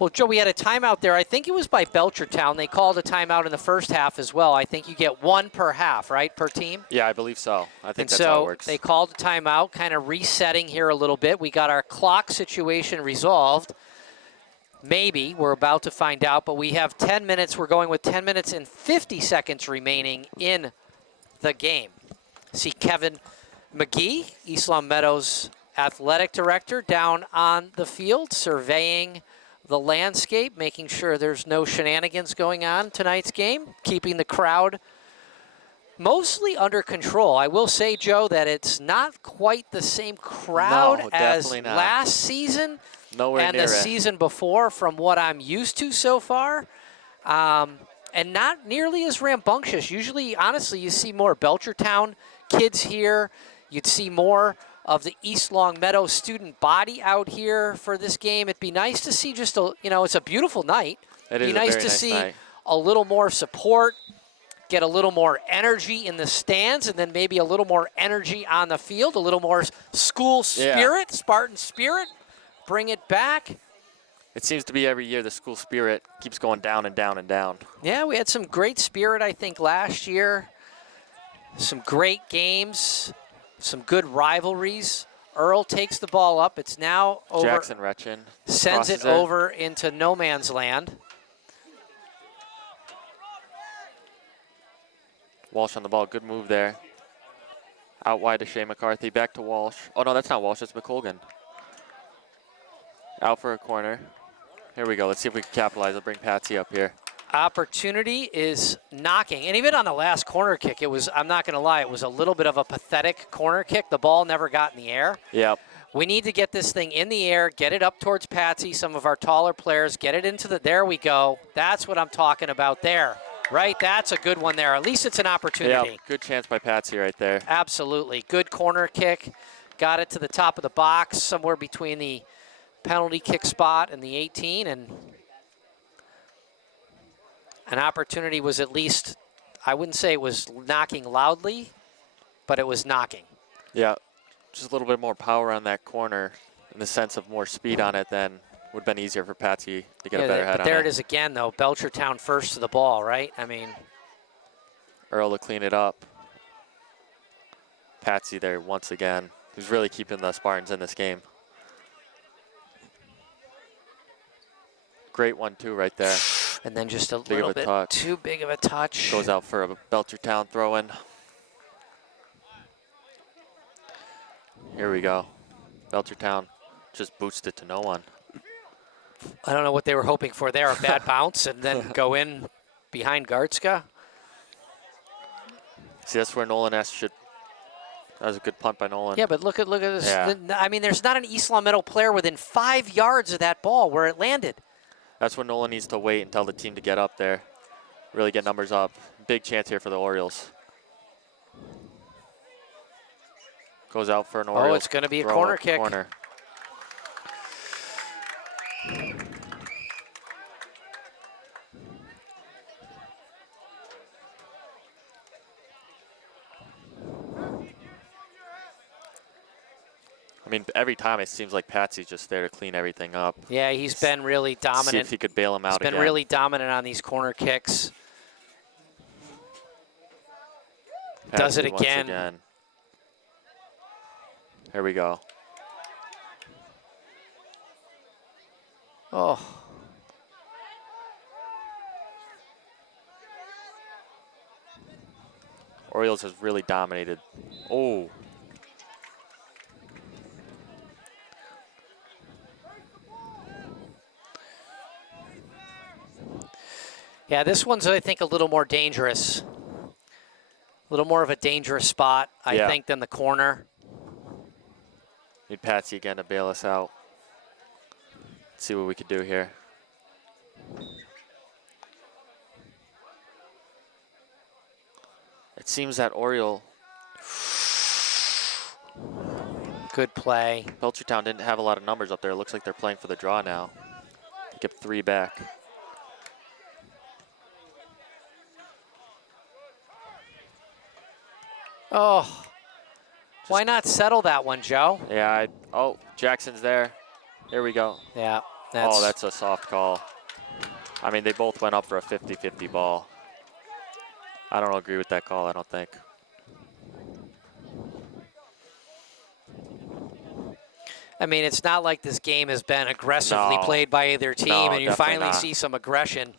Well, Joe, we had a timeout there. I think it was by Belchertown. They called a timeout in the first half as well. I think you get one per half, right, per team? yeah, I believe so. I think And that's how it so works. they called a timeout, kind of resetting here a little bit. We got our clock situation resolved. Maybe. We're about to find out. But we have 10 minutes. We're going with 10 minutes and 50 seconds remaining in the game. See Kevin McGee, East Longmeadow's athletic director, down on the field surveying the landscape, making sure there's no shenanigans going on tonight's game, keeping the crowd mostly under control. I will say, Joe, that it's not quite the same crowd No, as definitely not. last season Nowhere and near the it. season before from what I'm used to so far. And not nearly as rambunctious. Usually, honestly, you see more Belchertown kids here. You'd see more of the East Longmeadow student body out here for this game. It'd be nice to see just a, it's a beautiful night. It It'd is be a nice very to nice see night. a little more support, get a little more energy in the stands, and then maybe a little more energy on the field, a little more school spirit, Spartan spirit. Bring it back. It seems to be every year the school spirit keeps going down and down and down. Yeah, we had some great spirit, I think, last year. Some great games, some good rivalries. Earl takes the ball up. It's now over. Jackson Retchin Sends it crosses over into no man's land. Walsh on the ball. Good move there. Out wide to Shea McCarthy. Back to Walsh. Oh, no, that's not Walsh. It's McColgan. Out for a corner. Here we go. Let's see if we can capitalize. I'll bring Patsy up here. Opportunity is knocking. And even on the last corner kick, it was, I'm not going to lie, it was a little bit of a pathetic corner kick. The ball never got in the air. Yep. We need to get this thing in the air, get it up towards Patsy, some of our taller players, get it into the, there we go. That's what I'm talking about there, right? That's a good one there. At least it's an opportunity. Yep. Good chance by Patsy right there. Absolutely. Good corner kick. Got it to the top of the box, somewhere between the penalty kick spot and the 18, and an opportunity was at least, I wouldn't say it was knocking loudly, but it was knocking. Yeah. Just a little bit more power on that corner in the sense of more speed on it than would have been easier for Patsy to get a better head but on there it. it is again, though. Belchertown first to the ball, right? I mean, Earl to clean it up. Patsy there once again, who's really keeping the Spartans in this game. Great 1-2 right there. and then just a Big of little a bit touch. too big of a touch. Goes out for a Belchertown throw-in. Here we go. Belchertown just boots it to no one. I don't know what they were hoping for there, a bad bounce, and then go in behind Gartzka. See, that's where Nolan S. should. That was a good punt by Nolan. Yeah, but look at this. Yeah. I mean, there's not an East Longmeadow player within 5 yards of that ball where it landed. That's when Nolan needs to wait and tell the team to get up there. Really get numbers up. Big chance here for the Orioles. Goes out for an Orioles. Oh, it's going to be a throw corner up kick. Corner. I mean, every time it seems like Patsy's just there to clean everything up. Yeah, he's been really dominant. See if he could bail him out He's been again. really dominant on these corner kicks. Does it Patsy once again. Here we go. Oh. Orioles has really dominated. Oh. Yeah, this one's, I think, a little more dangerous. A little more of a dangerous spot, I Yeah. think, than the corner. Need Patsy again to bail us out. Let's see what we could do here. It seems that Oriole, Good play. Belchertown didn't have a lot of numbers up there. It looks like they're playing for the draw now. Get 3 back. Oh. Why not settle that one, Joe? Yeah, oh, Jackson's there. Here we go. Yeah. Oh, that's a soft call. I mean, they both went up for a 50-50 ball. I don't agree with that call, I don't think. I mean, it's not like this game has been aggressively No. played by either team, No, and you definitely finally not. see some aggression,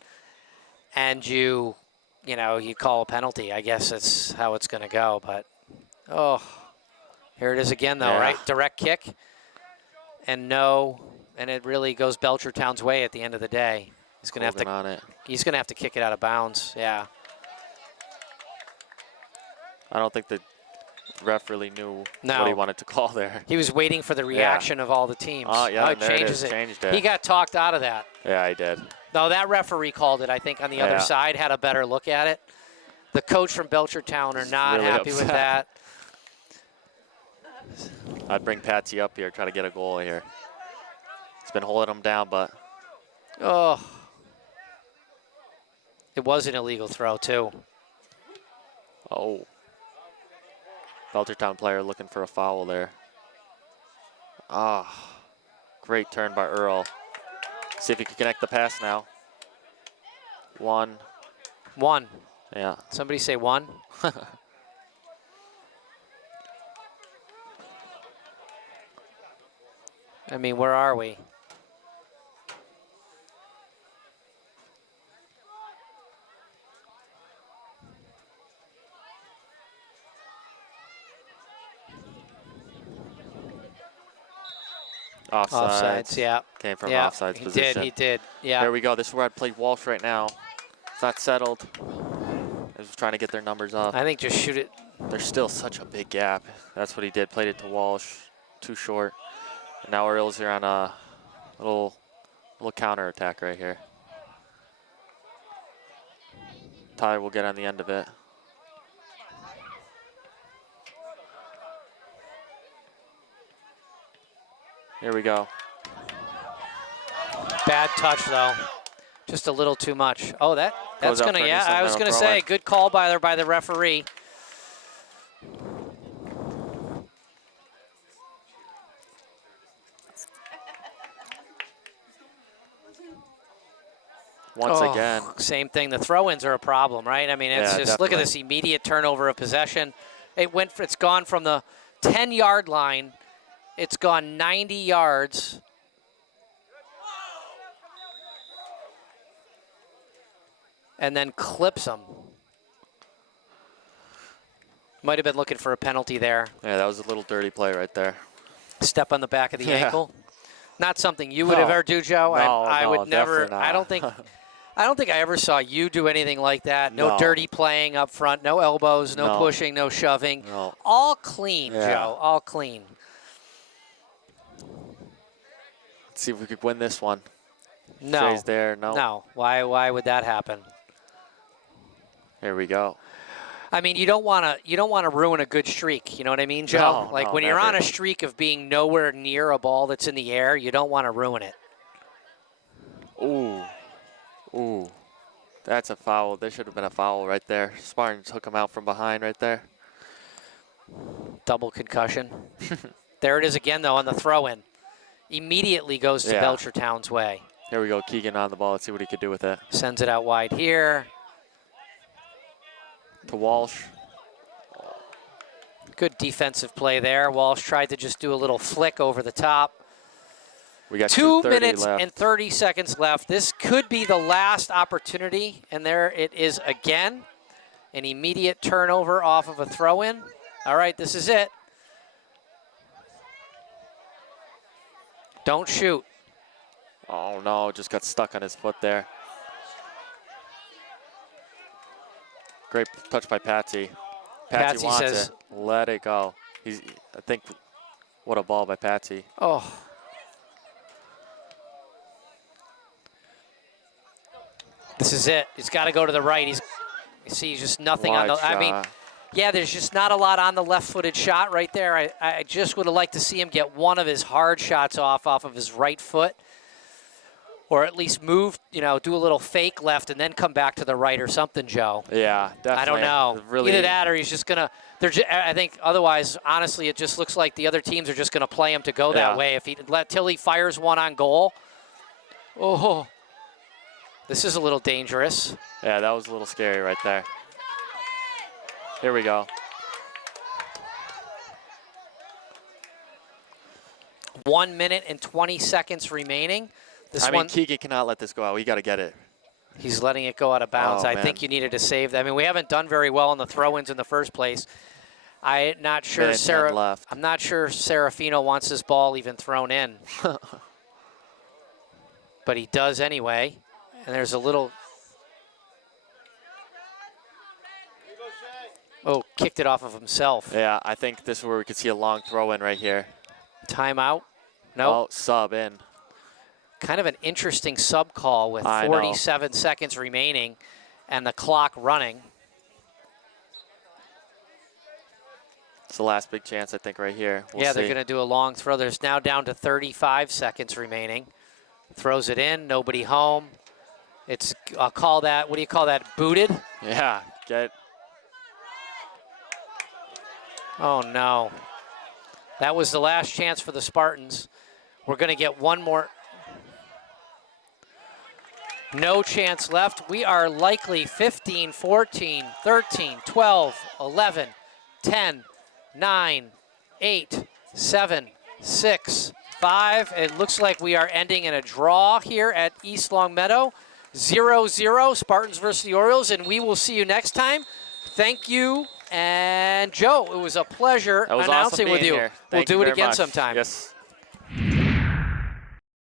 and you call a penalty. I guess that's how it's going to go. But, oh, here it is again, though, Yeah. right? Direct kick, and no and it really goes Belchertown's way at the end of the day. He's going to have Holding to. on it. He's going to have to kick it out of bounds. Yeah. I don't think the ref really knew No. what he wanted to call there. He was waiting for the reaction of all the teams. Oh, yeah, it and there it changes is. Changed it. He got talked out of that. Yeah, he did. No, that referee called it, I think, on the other Yeah. side, had a better look at it. The coach from Belchertown are not really happy with upset. that. I'd bring Patsy up here, try to get a goal here. He's been holding him down, but Oh. It was an illegal throw, too. oh. Belchertown player looking for a foul there. Ah, great turn by Earl. See if he can connect the pass now. 1. 1. Yeah. Somebody say 1. I mean, where are we? Offsides, yeah. Came from Yeah, offsides he position. He did, yeah. There we go. This is where I'd play Walsh right now. It's not settled. I was trying to get their numbers up. I think just shoot it. There's still such a big gap. That's what he did. Played it to Walsh. Too short. And now Earl's here on a little counter attack right here. Tyler will get on the end of it. Here we go. Bad touch, though. Just a little too much. Oh, that's Goes out gonna, for yeah, Newsom, I was that'll gonna throw say, in. good call by the referee. Once Oh, again. Same thing. The throw-ins are a problem, right? I mean, it's Yeah, just look at definitely. this immediate turnover of possession. It's gone from the 10-yard line. It's gone 90 yards. And then clips them. Might have been looking for a penalty there. Yeah, that was a little dirty play right there. Step on the back of the Yeah. ankle. Not something you would No. ever do, Joe. I No, would never. definitely not. I don't think I ever saw you do anything like that. No, No. dirty playing up front. No elbows. No, No. pushing. No shoving. No. All clean, Yeah. Joe. All clean. Let's see if we could win this one. No. Shay's there. No. No. Why would that happen? Here we go. I mean, you don't want to ruin a good streak. You know what I mean, Joe? No, like no, when you're on never. a streak of being nowhere near a ball that's in the air, you don't want to ruin it. Ooh. Ooh. That's a foul. There should have been a foul right there. Spartans took him out from behind right there. Double concussion. There it is again, though, on the throw-in. Immediately goes to Yeah. Belchertown's way. Here we go. Keegan on the ball. Let's see what he could do with it. Sends it out wide here. To Walsh. Good defensive play there. Walsh tried to just do a little flick over the top. We got 2 2:30 minutes left. and 30 seconds left. This could be the last opportunity, and there it is again. An immediate turnover off of a throw-in. All right, this is it. Don't shoot. Oh, no. Just got stuck on his foot there. Great touch by Patsy. Patsy wants says- it. Let it go. I think, what a ball by Patsy. Oh. This is it. He's got to go to the right. He's just nothing on Wide the. I mean, shot. yeah, there's just not a lot on the left-footed shot right there. I just would have liked to see him get one of his hard shots off of his right foot, or at least move, do a little fake left and then come back to the right or something, Joe. Yeah, definitely. I don't know. Really, Either that or he's just gonna. I think otherwise, honestly, it just looks like the other teams are just gonna play him to go that Yeah. way. If he till he fires one on goal. Oh, this is a little dangerous. Yeah, that was a little scary right there. Here we go. 1 minute and 20 seconds remaining. I mean, Keegan cannot let this go out. We got to get it. He's letting it go out of bounds. Oh, I think man. you needed to save that. I mean, we haven't done very well on the throw-ins in the first place. I'm not sure Minute 10 left. I'm not sure Serafino wants this ball even thrown in. but he does anyway. And there's a little, oh, kicked it off of himself. Yeah, I think this is where we could see a long throw in right here. Timeout? No. Oh, sub in. Kind of an interesting sub call with I know. 47 seconds remaining and the clock running. It's the last big chance, I think, right here. We'll Yeah, see. they're going to do a long throw. There's now down to 35 seconds remaining. Throws it in, nobody home. It's, I'll call that, what do you call that, booted? Yeah, get. Oh, no. That was the last chance for the Spartans. We're going to get one more. No chance left. We are likely 15, 14, 13, 12, 11, 10, 9, 8, 7, 6, 5. It looks like we are ending in a draw here at East Longmeadow. 0-0, Spartans versus the Orioles, and we will see you next time. Thank you. And Joe, it was a pleasure That was announcing awesome with being you. here. We'll Thank do you it very again much. sometime. Yes.